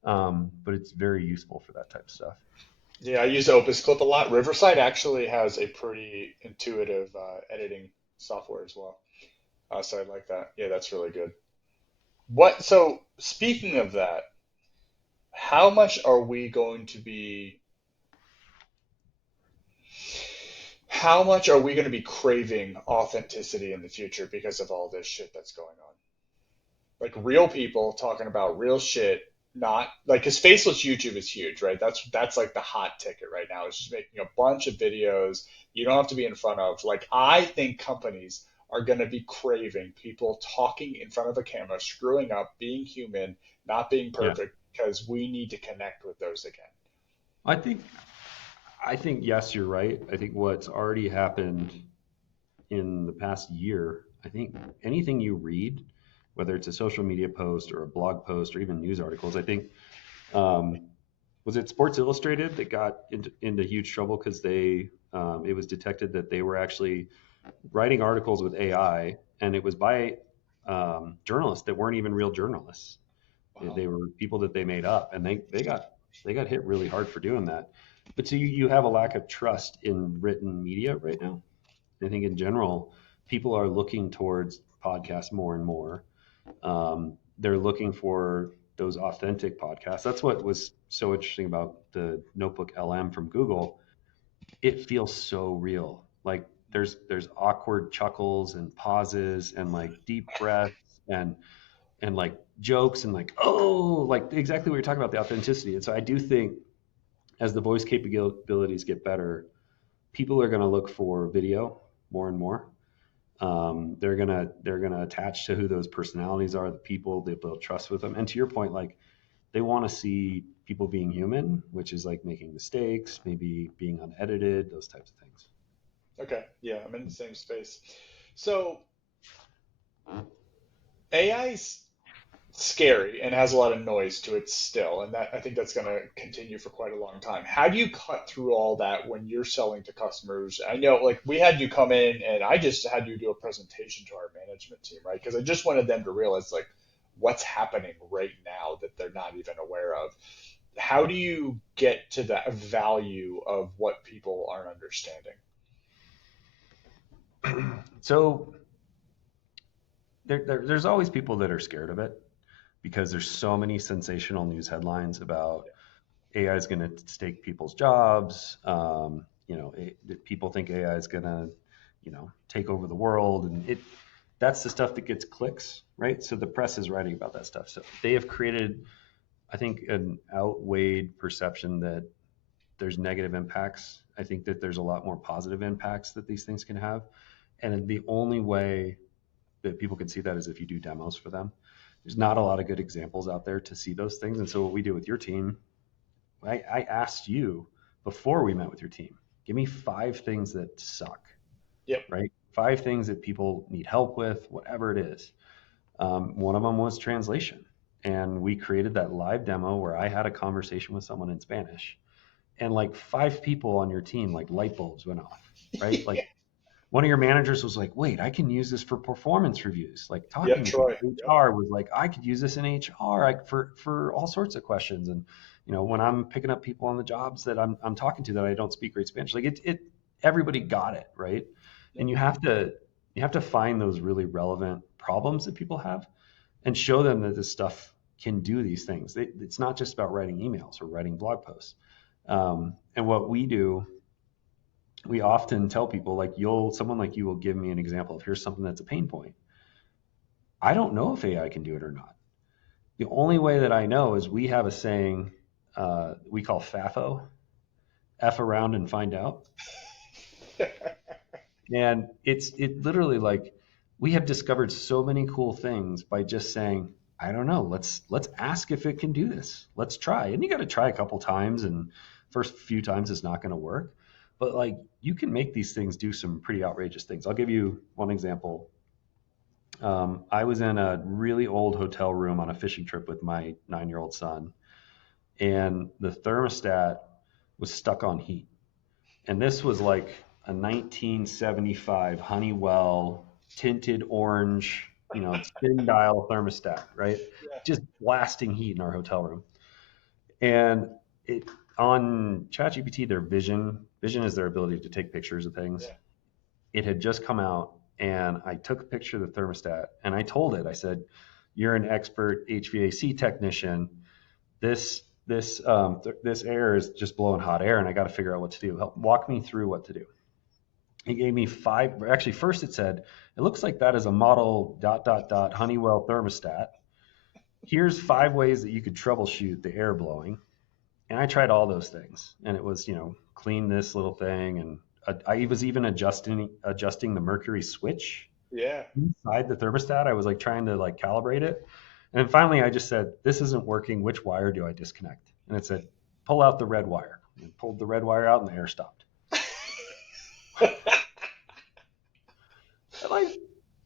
But it's very useful for that type of stuff. Yeah, I use Opus Clip a lot. Riverside actually has a pretty intuitive editing software as well. So I like that. Yeah, that's really good. What? So speaking of that, how much are we going to be? How much are we going to be craving authenticity in the future because of all this shit that's going on? Like real people talking about real shit, not like because faceless YouTube is huge, right? That's like the hot ticket right now. It's just making a bunch of videos you don't have to be in front of. Like I think companies are going to be craving people talking in front of a camera, screwing up, being human, not being Yeah, perfect, because we need to connect with those again. I think I think yes, you're right. I think what's already happened in the past year, I think anything you read, whether it's a social media post or a blog post or even news articles, I think um, was it Sports Illustrated that got into huge trouble because they it was detected that they were actually writing articles with AI, and it was by journalists that weren't even real journalists. Wow. They were people that they made up, and they got hit really hard for doing that. But so you have a lack of trust in written media right now. I think in general, people are looking towards podcasts more and more. They're looking for those authentic podcasts. That's what was so interesting about the Notebook LM from Google. It feels so real. Like there's awkward chuckles and pauses and like deep breaths, and like jokes and like, oh, like exactly what you're talking about, the authenticity. And so I do think as the voice capabilities get better, people are going to look for video more and more. They're gonna attach to who those personalities are, the people they build trust with them. And to your point, like they want to see people being human, which is like making mistakes, maybe being unedited, those types of things. Okay, yeah, I'm in the same space. So AI's scary and has a lot of noise to it still, and that I think that's going to continue for quite a long time. How do you cut through all that when you're selling to customers? I know, like we had you come in, and I just had you do a presentation to our management team, right? Because I just wanted them to realize like what's happening right now that they're not even aware of. How do you get to that value of what people aren't understanding? So there's always people that are scared of it because there's so many sensational news headlines about AI is going to take people's jobs. People think AI is going to, take over the world, and that's the stuff that gets clicks, right? So the press is writing about that stuff. So they have created, I think, an outweighed perception that there's negative impacts. I think that there's a lot more positive impacts that these things can have. And the only way that people can see that is if you do demos for them. There's not a lot of good examples out there to see those things. And so what we do with your team, I asked you before we met with your team, give me 5 things that suck, Yep. right? 5 things that people need help with, whatever it is. One of them was translation. And we created that live demo where I had a conversation with someone in Spanish. And like 5 people on your team, like light bulbs went off, right? Like one of your managers was like, wait, I can use this for performance reviews. Like Yep, talking to Troy. Yep. HR was like, I could use this in HR for all sorts of questions. And when I'm picking up people on the jobs that I'm talking to that I don't speak great Spanish, like it everybody got it, right? And Yep. you have to find those really relevant problems that people have and show them that this stuff can do these things. It's not just about writing emails or writing blog posts. And what we do, we often tell people like someone like you will give me an example of here's something that's a pain point. I don't know if AI can do it or not. The only way that I know is we have a saying we call FAFO, F around and find out. And it literally like we have discovered so many cool things by just saying, I don't know, let's ask if it can do this. Let's try. And you got to try a couple times, and first few times it's not going to work. But like you can make these things do some pretty outrageous things. I'll give you one example. I was in a really old hotel room on a fishing trip with my 9-year-old son, and the thermostat was stuck on heat. And this was like a 1975 Honeywell tinted orange, spin dial thermostat, right? Yeah. Just blasting heat in our hotel room. And it on ChatGPT, their vision is their ability to take pictures of things. Yeah. It had just come out, and I took a picture of the thermostat, and I told it, I said, "You're an expert HVAC technician. This air is just blowing hot air, and I got to figure out what to do. Help walk me through what to do." He gave me 5. Actually, first it said, "It looks like that is a model ... Honeywell thermostat. Here's 5 ways that you could troubleshoot the air blowing." And I tried all those things, and it was, clean this little thing, and I was even adjusting the mercury switch Yeah. inside the thermostat. I was like trying to like calibrate it, and then finally I just said, "This isn't working. Which wire do I disconnect?" And it said, "Pull out the red wire." And I pulled the red wire out, and the air stopped. And like,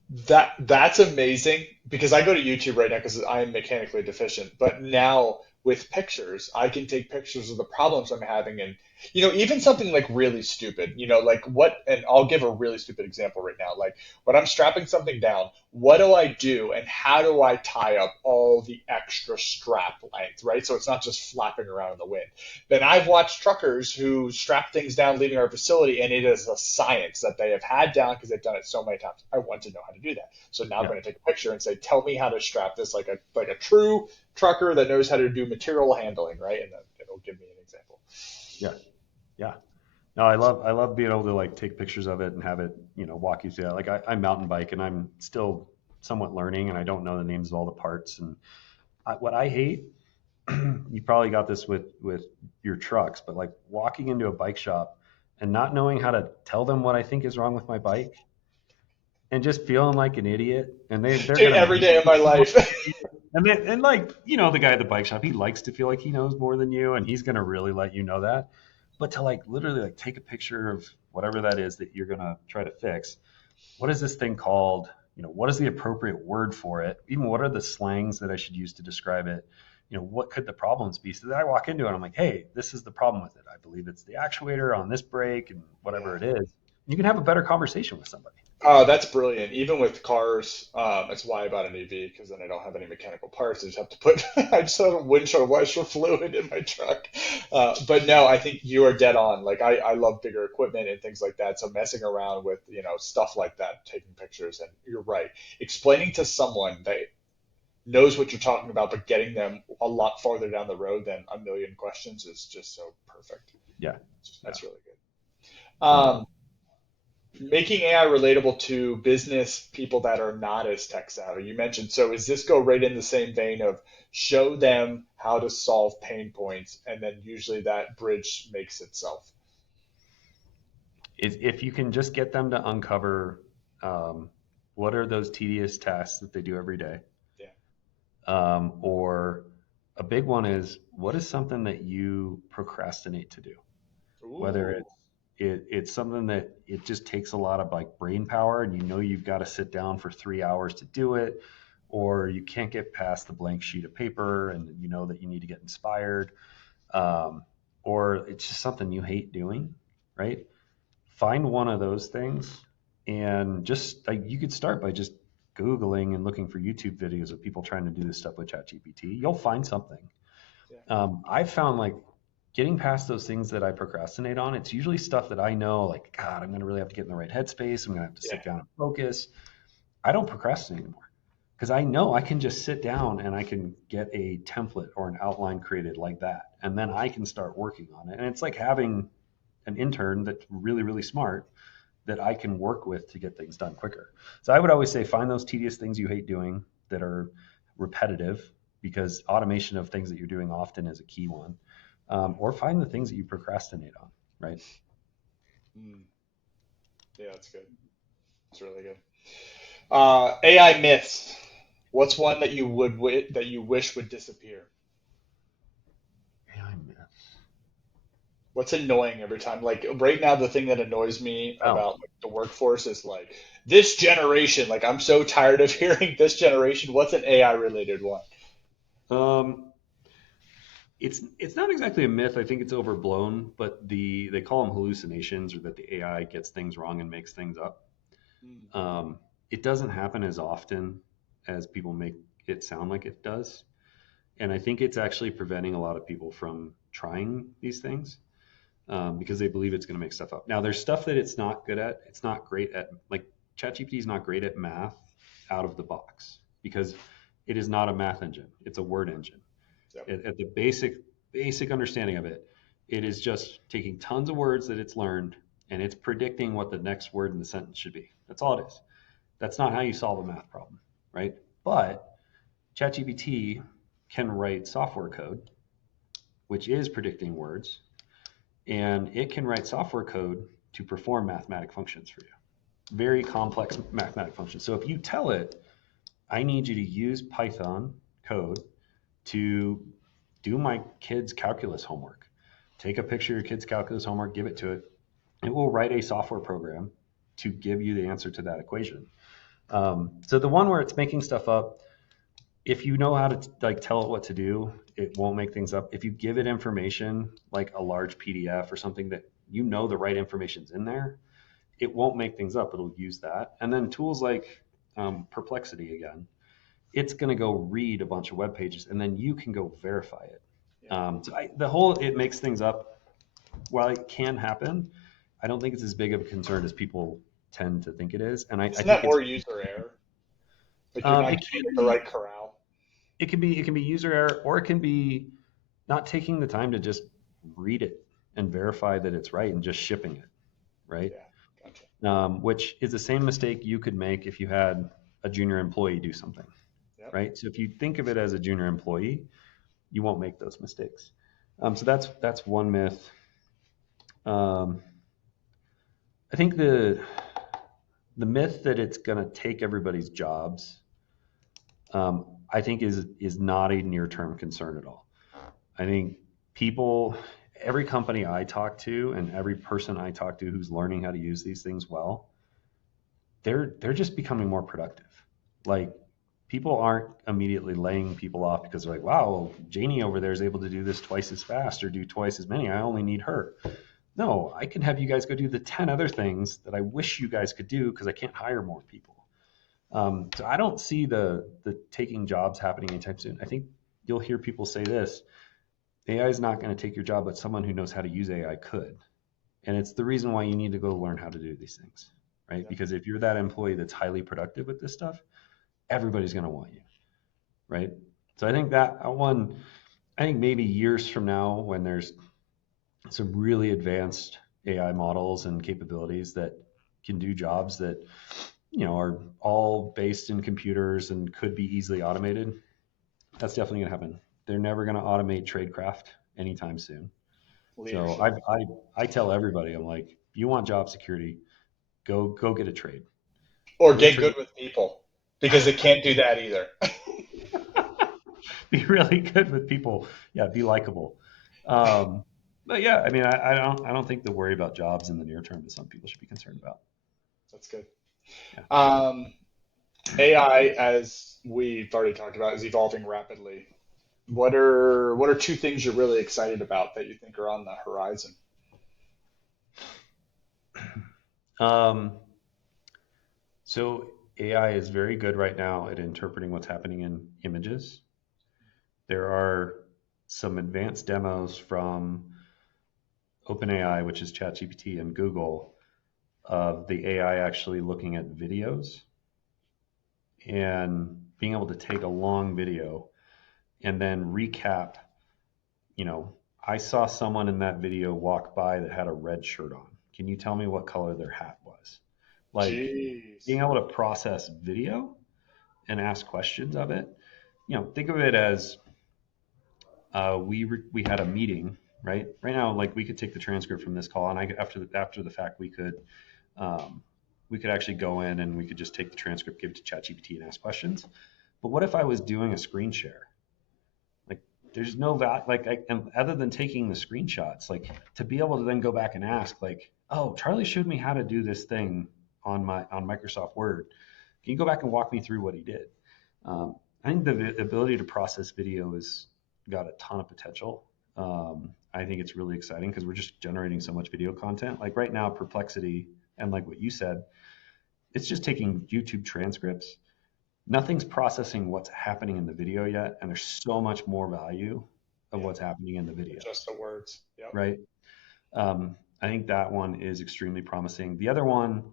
That's amazing because I go to YouTube right now because I am mechanically deficient. But now with pictures, I can take pictures of the problems I'm having, and even something like really stupid. Like what? And I'll give a really stupid example right now. Like when I'm strapping something down, what do I do, and how do I tie up all the extra strap length, right? So it's not just flapping around in the wind. Then I've watched truckers who strap things down leaving our facility, and it is a science that they have had down because they've done it so many times. I want to know how to do that. So now I'm yeah, going to take a picture and say, "Tell me how to strap this like a true trucker that knows how to do material handling," right? And then it'll give me an example. yeah, yeah. No, I love being able to like take pictures of it and have it, walk you through that. Like I mountain bike, and I'm still somewhat learning and I don't know the names of all the parts. And what I hate, you probably got this with your trucks, but like walking into a bike shop and not knowing how to tell them what I think is wrong with my bike and just feeling like an idiot. And they're Dude, gonna every make day of my life. and like, the guy at the bike shop, he likes to feel like he knows more than you, and he's gonna really let you know that. But to like literally like take a picture of whatever that is that you're gonna try to fix. What is this thing called? What is the appropriate word for it? Even what are the slangs that I should use to describe it? What could the problems be? So that I walk into it, I'm like, hey, this is the problem with it. I believe it's the actuator on this brake and whatever Yeah. it is. You can have a better conversation with somebody. Oh, that's brilliant. Even with cars, that's why I bought an EV because then I don't have any mechanical parts. I just have to put, I just have a windshield washer fluid in my truck. But no, I think you are dead on. Like I love bigger equipment and things like that. So messing around with, stuff like that, taking pictures, and you're right. Explaining to someone that knows what you're talking about, but getting them a lot farther down the road than a million questions is just so perfect. Yeah. That's really good. Um, Making AI relatable to business people that are not as tech savvy. You mentioned, so is this go right in the same vein of show them how to solve pain points, and then usually that bridge makes itself? if you can just get them to uncover what are those tedious tasks that they do every day, Yeah. or a big one is what is something that you procrastinate to do, whether Ooh. it's something that it just takes a lot of like brain power and you've got to sit down for 3 hours to do it, or you can't get past the blank sheet of paper and you know that you need to get inspired, um, or it's just something you hate doing, right? Find one of those things and just like you could start by just Googling and looking for YouTube videos of people trying to do this stuff with ChatGPT. You'll find something. Yeah. I've found like getting past those things that I procrastinate on, it's usually stuff that I know, like, God, I'm going to really have to get in the right headspace. I'm going to have to Yeah. sit down and focus. I don't procrastinate anymore because I know I can just sit down and I can get a template or an outline created like that. And then I can start working on it. And it's like having an intern that's really, really smart that I can work with to get things done quicker. So I would always say find those tedious things you hate doing that are repetitive, because automation of things that you're doing often is a key one, or find the things that you procrastinate on, right? Mm. Yeah, that's good. It's really good. AI myths. What's one that that you wish would disappear? AI myths. What's annoying every time? Like right now, the thing that annoys me Oh, about like, the workforce is like this generation. Like I'm so tired of hearing this generation. What's an AI related one? um, it's not exactly a myth. I think it's overblown, but they call them hallucinations, or that the AI gets things wrong and makes things up. Mm. It doesn't happen as often as people make it sound like it does. And I think it's actually preventing a lot of people from trying these things, because they believe it's going to make stuff up. Now, there's stuff that it's not good at. It's not great at, like ChatGPT is not great at math out of the box because it is not a math engine. It's a word engine. Yep. At the basic understanding of it, it is just taking tons of words that it's learned and it's predicting what the next word in the sentence should be. That's all it is. That's not how you solve a math problem, right? But ChatGPT can write software code, which is predicting words, and it can write software code to perform mathematic functions for you. Very complex mathematic functions. So if you tell it, I need you to use Python code to do my kids' calculus homework, take a picture of your kids' calculus homework, give it to it. It will write a software program to give you the answer to that equation. So the one where it's making stuff up, if you know how to like tell it what to do, it won't make things up. If you give it information like a large PDF or something that the right information's in there, it won't make things up. It'll use that. And then tools like Perplexity again, it's going to go read a bunch of web pages and then you can go verify it. Yeah. The whole it makes things up, while it can happen, I don't think it's as big of a concern as people tend to think it is. And I Isn't think that it's more user error? Like you're not it giving can it the be right corral. it can be user error, or it can be not taking the time to just read it and verify that it's right and just shipping it, right? Yeah, gotcha. Which is the same mistake you could make if you had a junior employee do something, Yep. right? So if you think of it as a junior employee, you won't make those mistakes. So that's one myth. Um, I think the myth that it's going to take everybody's jobs, I think is not a near term concern at all. I think people, every company I talk to, and every person I talk to who's learning how to use these things well, they're just becoming more productive. Like people aren't immediately laying people off because they're like, wow, Janie over there is able to do this twice as fast or do twice as many. I only need her. No, I can have you guys go do the 10 other things that I wish you guys could do because I can't hire more people. So I don't see the taking jobs happening anytime soon. I think you'll hear people say this: AI is not going to take your job, but someone who knows how to use AI could. And it's the reason why you need to go learn how to do these things, right? Yep. Because if you're that employee that's highly productive with this stuff, everybody's going to want you, right? So I think I think maybe years from now, when there's some really advanced AI models and capabilities that can do jobs that are all based in computers and could be easily automated, that's definitely going to happen. They're never going to automate tradecraft anytime soon. So Leadership. I tell everybody, I'm like, you want job security, go get a trade. Or Get a get trade. good with people because they can't do that either. Be really good with people. Yeah, be likable. Um, but yeah, I mean, I don't think the worry about jobs in the near term is something people should be concerned about. That's good. Yeah. Um, AI, as we've already talked about, is evolving rapidly. What are two things you're really excited about that you think are on the horizon? Um, so AI is very good right now at interpreting what's happening in images. There are some advanced demos from OpenAI, which is ChatGPT, and Google, of the AI actually looking at videos and being able to take a long video and then recap. You know, I saw someone in that video walk by that had a red shirt on. Can you tell me what color their hat was? Like Jeez. being able to process video and ask questions of it. Think of it as we had a meeting, right? Right now, like we could take the transcript from this call, and after the fact, um, we could actually go in and we could just take the transcript, give it to ChatGPT, and ask questions. But what if I was doing a screen share? Like, there's no value, and other than taking the screenshots, like to be able to then go back and ask, like, oh, Charlie showed me how to do this thing on Microsoft Word. Can you go back and walk me through what he did? Um, I think the ability to process video has got a ton of potential. I think it's really exciting because we're just generating so much video content. Like right now, Perplexity, and like what you said, it's just taking YouTube transcripts. Nothing's processing what's happening in the video yet, and there's so much more value of Yeah, what's happening in the video, just the words. Yep. right? I think that one is extremely promising. The other one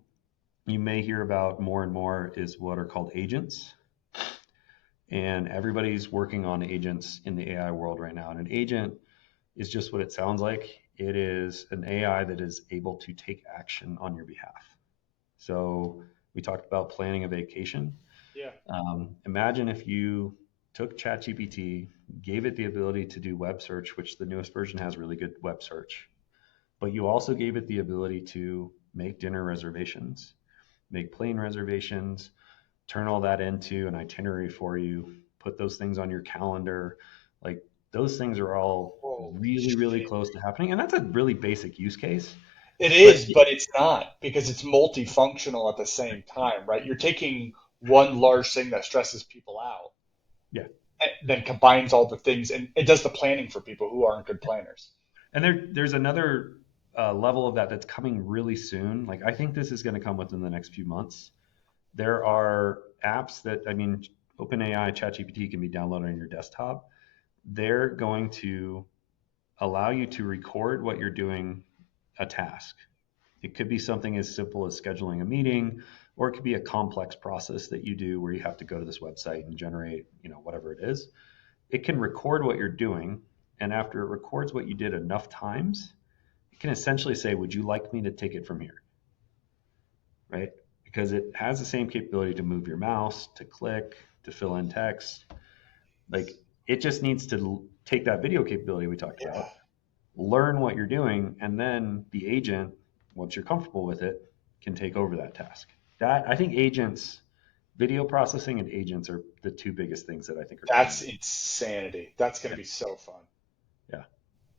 you may hear about more and more is what are called agents. And everybody's working on agents in the AI world right now. And an agent is just what it sounds like. It is an AI that is able to take action on your behalf. So we talked about planning a vacation. Yeah. Imagine if you took ChatGPT, gave it the ability to do web search, which the newest version has really good web search, but you also gave it the ability to make dinner reservations, make plane reservations, turn all that into an itinerary for you, put those things on your calendar. Like those things are all Holy really, really shit. close to happening. And that's a really basic use case. It But is, but it's not because it's multifunctional at the same time, right? You're taking one large thing that stresses people out yeah, and then combines all the things and it does the planning for people who aren't good planners. and there's another level of that that's coming really soon. Like I think this is going to come within the next few months. There are apps that, I mean, OpenAI, ChatGPT can be downloaded on your desktop. They're going to allow you to record what you're doing a task. It could be something as simple as scheduling a meeting, or it could be a complex process that you do where you have to go to this website and generate, whatever it is. It can record what you're doing, and after it records what you did enough times, it can essentially say, "Would you like me to take it from here?" Right? It because it has the same capability to move your mouse, to click, to fill in text. Like it just needs to take that video capability we talked Yeah. about, learn what you're doing, and then the agent, once you're comfortable with it, can take over that task. That I think agents, video processing and agents are the two biggest things that I think are That's coming. insanity. That's going to Yeah, be so fun. yeah,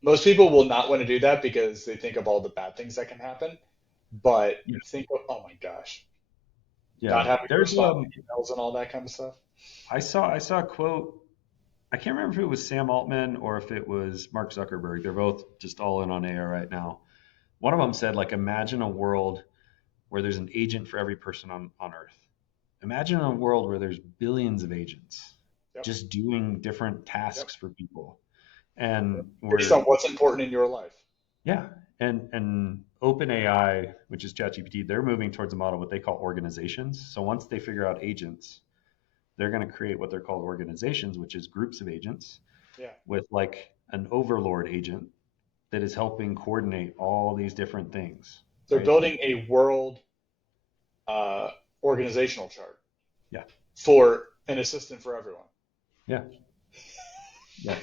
Most people will not want to do that because they think of all the bad things that can happen. But yeah, think of, oh my gosh, yeah. not having to There's respond to emails and all that kind of stuff. I saw a quote. I can't remember if it was Sam Altman or if it was Mark Zuckerberg. They're both just all in on AI right now. One of them said, like, imagine a world where there's an agent for every person on Earth. Imagine a world where there's billions of agents Yep. just doing different Yep. tasks for people. And Based on we're, what's important in your life. yeah. And OpenAI, which is ChatGPT, they're moving towards a model what they call organizations. So once they figure out agents, they're going to create what they're called organizations, which is groups of agents Yeah. with like an overlord agent that is helping coordinate all these different things, They're right? building a world uh, organizational chart Yeah, for an assistant for everyone. yeah, yeah,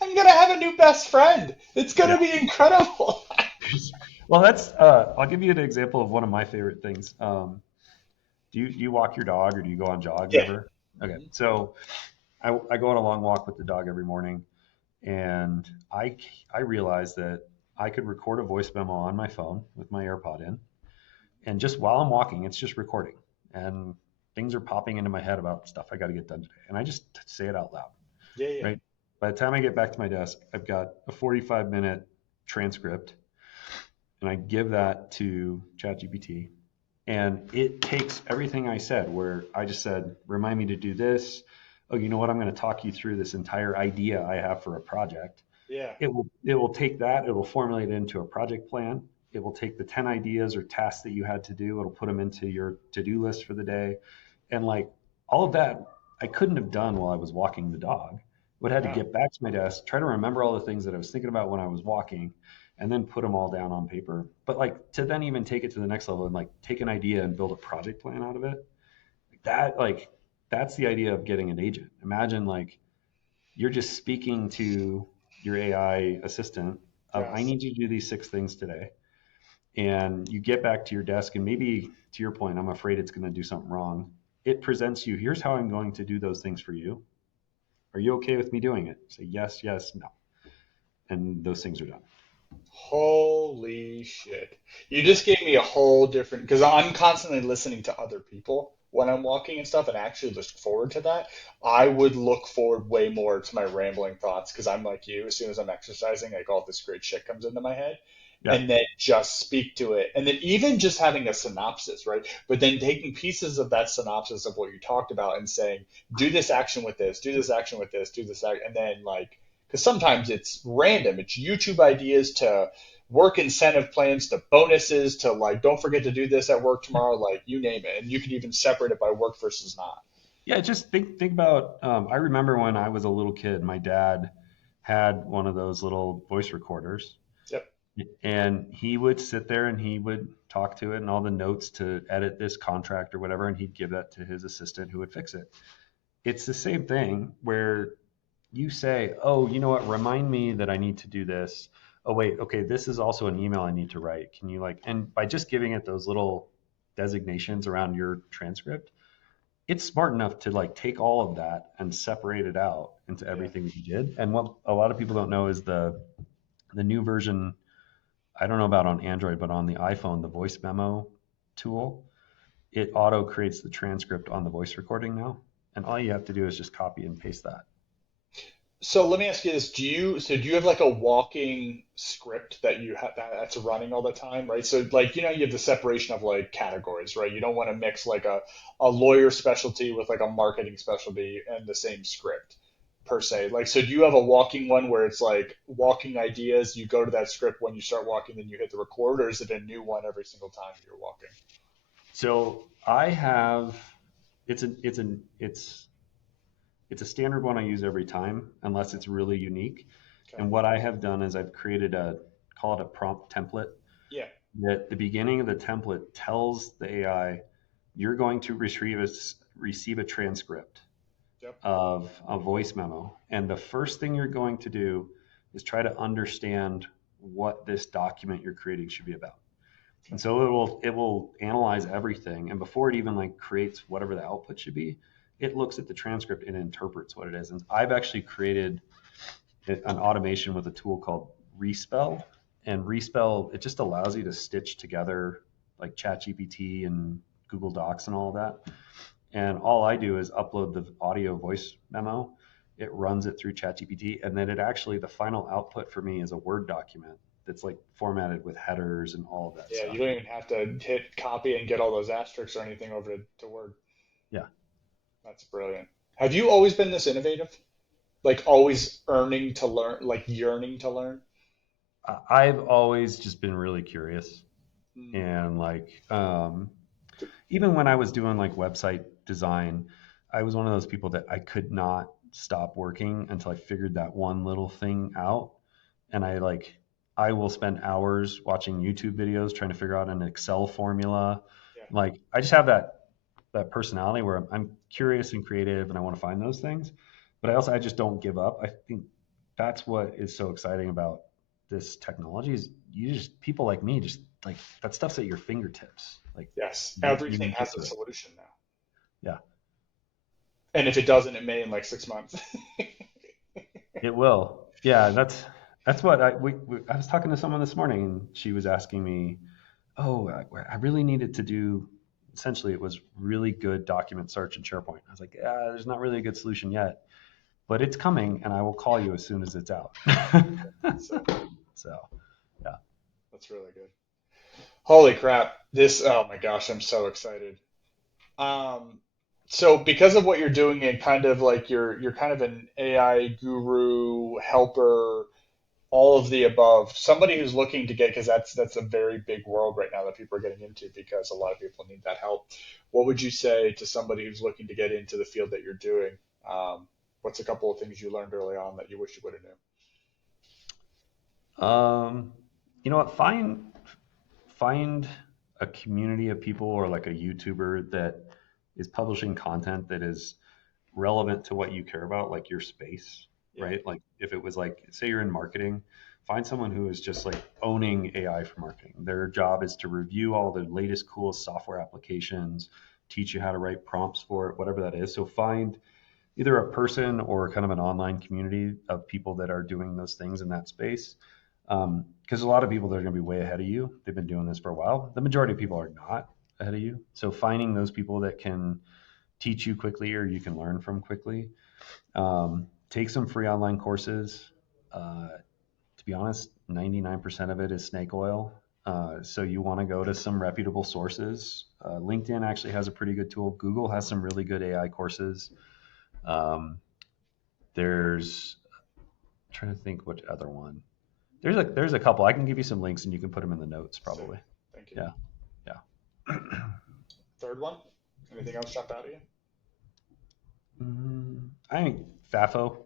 I'm gonna have a new best friend. It's gonna yeah. be incredible. Well, that's I'll give you an example of one of my favorite things. Do you walk your dog or do you go on jogs Yeah. ever? Okay, so I go on a long walk with the dog every morning, and I realized that I could record a voice memo on my phone with my AirPod in, and just while I'm walking, it's just recording, and things are popping into my head about stuff I got to get done today, and I just say it out loud, Yeah. Yeah. right? By the time I get back to my desk, I've got a 45-minute transcript, and I give that to ChatGPT, and it takes everything I said, where I just said, remind me to do this. Oh, you know what? I'm going to talk you through this entire idea I have for a project. Yeah. It will take that, it will formulate it into a project plan. It will take the 10 ideas or tasks that you had to do, it'll put them into your to-do list for the day. And like all of that, I couldn't have done while I was walking the dog. Would have had to No. get back to my desk, try to remember all the things that I was thinking about when I was walking, and then put them all down on paper. But like to then even take it to the next level and like take an idea and build a project plan out of it, like that's the idea of getting an agent. Imagine like you're just speaking to your AI assistant of, I Yes. need you to do these 6 things today. And you get back to your desk, and maybe to your point, I'm afraid it's going to do something wrong. It presents you, here's how I'm going to do those things for you. Are you okay with me doing it? Say yes, yes, no. And those things are done. Holy shit. You Yeah. just gave me a whole different, because I'm constantly listening to other people when I'm walking and stuff and actually look forward to that. I would look forward way more to my rambling thoughts because I'm like you. As soon as I'm exercising, like all this great shit comes into my head Yeah. and then just speak to it. And then even just having a synopsis, right? But then taking pieces of that synopsis of what you talked about and saying, do this action with this, do this action with this, do this, and then like, because sometimes it's random. It's YouTube ideas to work incentive plans to bonuses to like, don't forget to do this at work tomorrow, like you name it. And you can even separate it by work versus not. Yeah, just think about. I remember when I was a little kid, my dad had one of those little voice recorders, Yep. and he would sit there and he would talk to it and all the notes to edit this contract or whatever, and he'd give that to his assistant who would fix it. It's the same thing where you say, "Oh, you know what? Remind me that I need to do this. Oh, wait, okay, this is also an email I need to write. Can you like?" And by just giving it those little designations around your transcript, it's smart enough to like take all of that and separate it out into Yeah. everything that you did. And what a lot of people don't know is the new version. I don't know about on Android, but on the iPhone, the voice memo tool, it auto creates the transcript on the voice recording now. And all you have to do is just copy and paste that. So let me ask you this: do you have like a walking script that you have that's running all the time, right? So like you have the separation of like categories, right? You don't want to mix like a lawyer specialty with like a marketing specialty and the same script per se. Like so do you have a walking one where it's like walking ideas, you go to that script when you start walking, then you hit the record, or is it a new one every single time you're walking? So I have it's a standard one I use every time unless it's really unique. Okay. And what I have done is I've created call it a prompt template Yeah. that the beginning of the template tells the AI you're going to receive a transcript Yep. of a voice memo. And the first thing you're going to do is try to understand what this document you're creating should be about. And so it will analyze everything. And before it even like creates whatever the output should be, it looks at the transcript and interprets what it is. And I've actually created an automation with a tool called Respell. And Respell, it just allows you to stitch together like ChatGPT and Google Docs and all of that. And all I do is upload the audio voice memo. It runs it through ChatGPT, and then the final output for me is a Word document that's like formatted with headers and all of that Yeah, stuff. you don't even have to hit copy and get all those asterisks or anything over to Word. Yeah. That's brilliant. Have you always been this innovative? Like always earning to learn, like yearning to learn? I've always just been really curious, Mm. and like even when I was doing like website design, I was one of those people that I could not stop working until I figured that one little thing out. And I will spend hours watching YouTube videos trying to figure out an Excel formula. Yeah. Like I just have that personality where I'm curious and creative and I want to find those things. But I just don't give up. I think that's what is so exciting about this technology is people like me just like that stuff's at your fingertips. Like Yes. you Everything can get has a to it. solution now. Yeah, And if it doesn't, it may in like 6 months. it will. Yeah, that's what I was talking to someone this morning and she was asking me, oh, I really needed to do. Essentially, it was really good document search in SharePoint. I was like, yeah, there's not really a good solution yet, but it's coming, and I will call you as soon as it's out. So So, yeah. that's really good. Holy crap. Oh my gosh, I'm so excited. Um, so because of what you're doing and kind of like you're kind of an AI guru, helper, all of the above, somebody who's looking to get, because that's a very big world right now that people are getting into because a lot of people need that help. What would you say to somebody who's looking to get into the field that you're doing? What's a couple of things you learned early on that you wish you would have known? Um, you know what? Find a community of people or like a YouTuber that is publishing content that is relevant to what you care about, like your space, Yeah. right? Like if it was like, say you're in marketing, find someone who is just like owning AI for marketing. Their job is to review all the latest, coolest software applications, teach you how to write prompts for it, whatever that is. So find either a person or kind of an online community of people that are doing those things in that space. Because a lot of people that are going to be way ahead of you, they've been doing this for a while. The majority of people are not ahead of you. So finding those people that can teach you quickly or you can learn from quickly. Take some free online courses. To be honest, 99% of it is snake oil. So you want to go to some reputable sources. LinkedIn actually has a pretty good tool. Google has some really good AI courses. Um, there's I'm trying to think which other one. There's a couple. I can give you some links and you can put them in the notes Sick. probably. Thank you. Yeah, yeah. Third one? Anything else jump out at you? I think FAFO.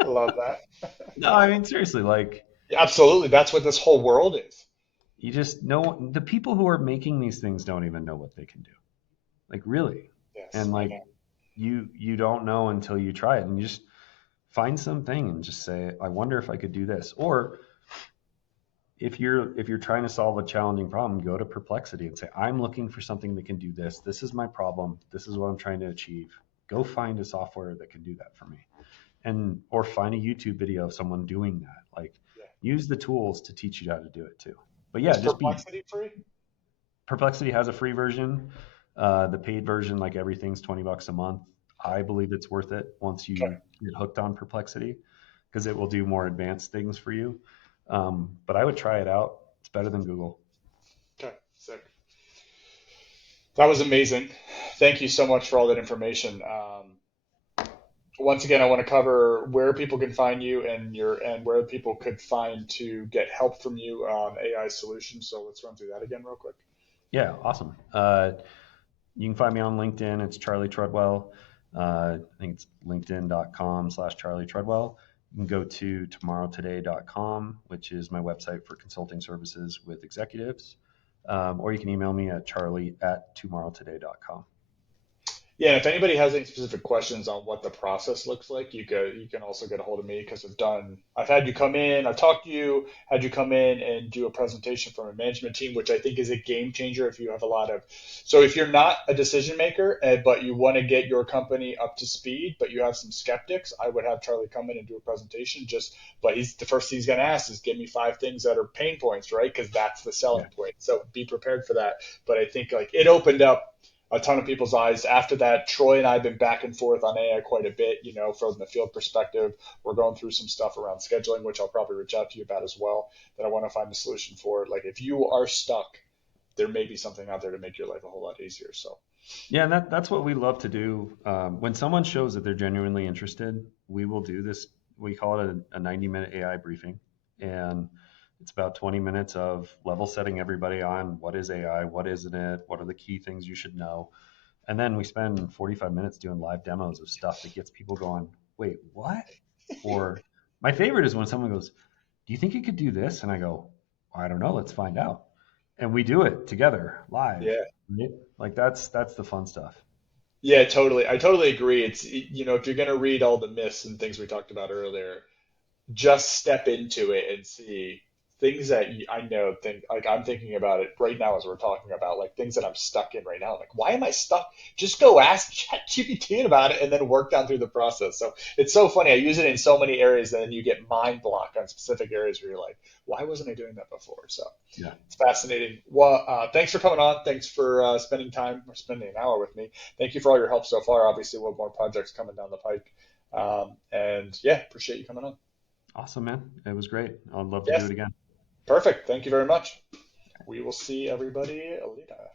I love that. No, I mean seriously, like Yeah, absolutely. That's what this whole world is. you just know the people who are making these things don't even know what they can do. Like really. Yes, And I like know. you don't know until you try it and you just find something and just say, I wonder if I could do this. Or if you're trying to solve a challenging problem, go to Perplexity and say, I'm looking for something that can do this. This is my problem. This is what I'm trying to achieve. Go find a software that can do that for me. And or find a YouTube video of someone doing that. Like Yeah. use the tools to teach you how to do it too. But Is yeah, just be Perplexity free? Perplexity has a free version. The paid version, like everything's $20 a month. Okay. I believe it's worth it once Okay. you get hooked on Perplexity because it will do more advanced things for you. But I would try it out. It's better than Google. Okay. Sick. That was amazing. Thank you so much for all that information. Once again, I want to cover where people can find you and where people could find to get help from you on AI solutions. So let's run through that again real quick. Yeah, awesome. You can find me on LinkedIn. It's Charlie Treadwell. I think it's linkedin.com/Charlie Treadwell. You can go to tomorrowtoday.com, which is my website for consulting services with executives. or you can email me at charlie@tomorrowtoday.com. Yeah, and if anybody has any specific questions on what the process looks like, you can also get a hold of me because I've had you come in, I've talked to you, had you come in and do a presentation from a management team, which I think is a game changer if you have a lot of, so if you're not a decision maker, but you want to get your company up to speed, but you have some skeptics, I would have Charlie come in and do a presentation but the first thing he's going to ask is give me 5 things that are pain points, right? Because that's the selling Yeah. point. So be prepared for that. But I think like it opened up a ton of people's eyes. After that, Troy and I have been back and forth on AI quite a bit, from the field perspective. We're going through some stuff around scheduling, which I'll probably reach out to you about as well, that I want to find a solution for. Like if you are stuck, there may be something out there to make your life a whole lot easier. So Yeah, and that's what we love to do. When someone shows that they're genuinely interested, we will do this. We call it a 90-minute AI briefing. And it's about 20 minutes of level setting everybody on what is AI, what isn't it, what are the key things you should know. And then we spend 45 minutes doing live demos of stuff that gets people going, wait, what? Or my favorite is when someone goes, do you think you could do this? And I go, I don't know, let's find out. And we do it together live. yeah. Right? Like that's the fun stuff. Yeah, totally. I totally agree. If you're going to read all the myths and things we talked about earlier, just step into it and see things that I know think like I'm thinking about it right now as we're talking about like things that I'm stuck in right now. Like, why am I stuck? Just go ask ChatGPT about it and then work down through the process. So it's so funny. I use it in so many areas, and then you get mind block on specific areas where you're like, why wasn't I doing that before? So Yeah. it's fascinating. Well, thanks for coming on. Thanks for spending an hour with me. Thank you for all your help so far. Obviously, we'll have more projects coming down the pike. And yeah, appreciate you coming on. Awesome, man. It was great. I'd love to do Yes. it again. Perfect. Thank you very much. We will see everybody later.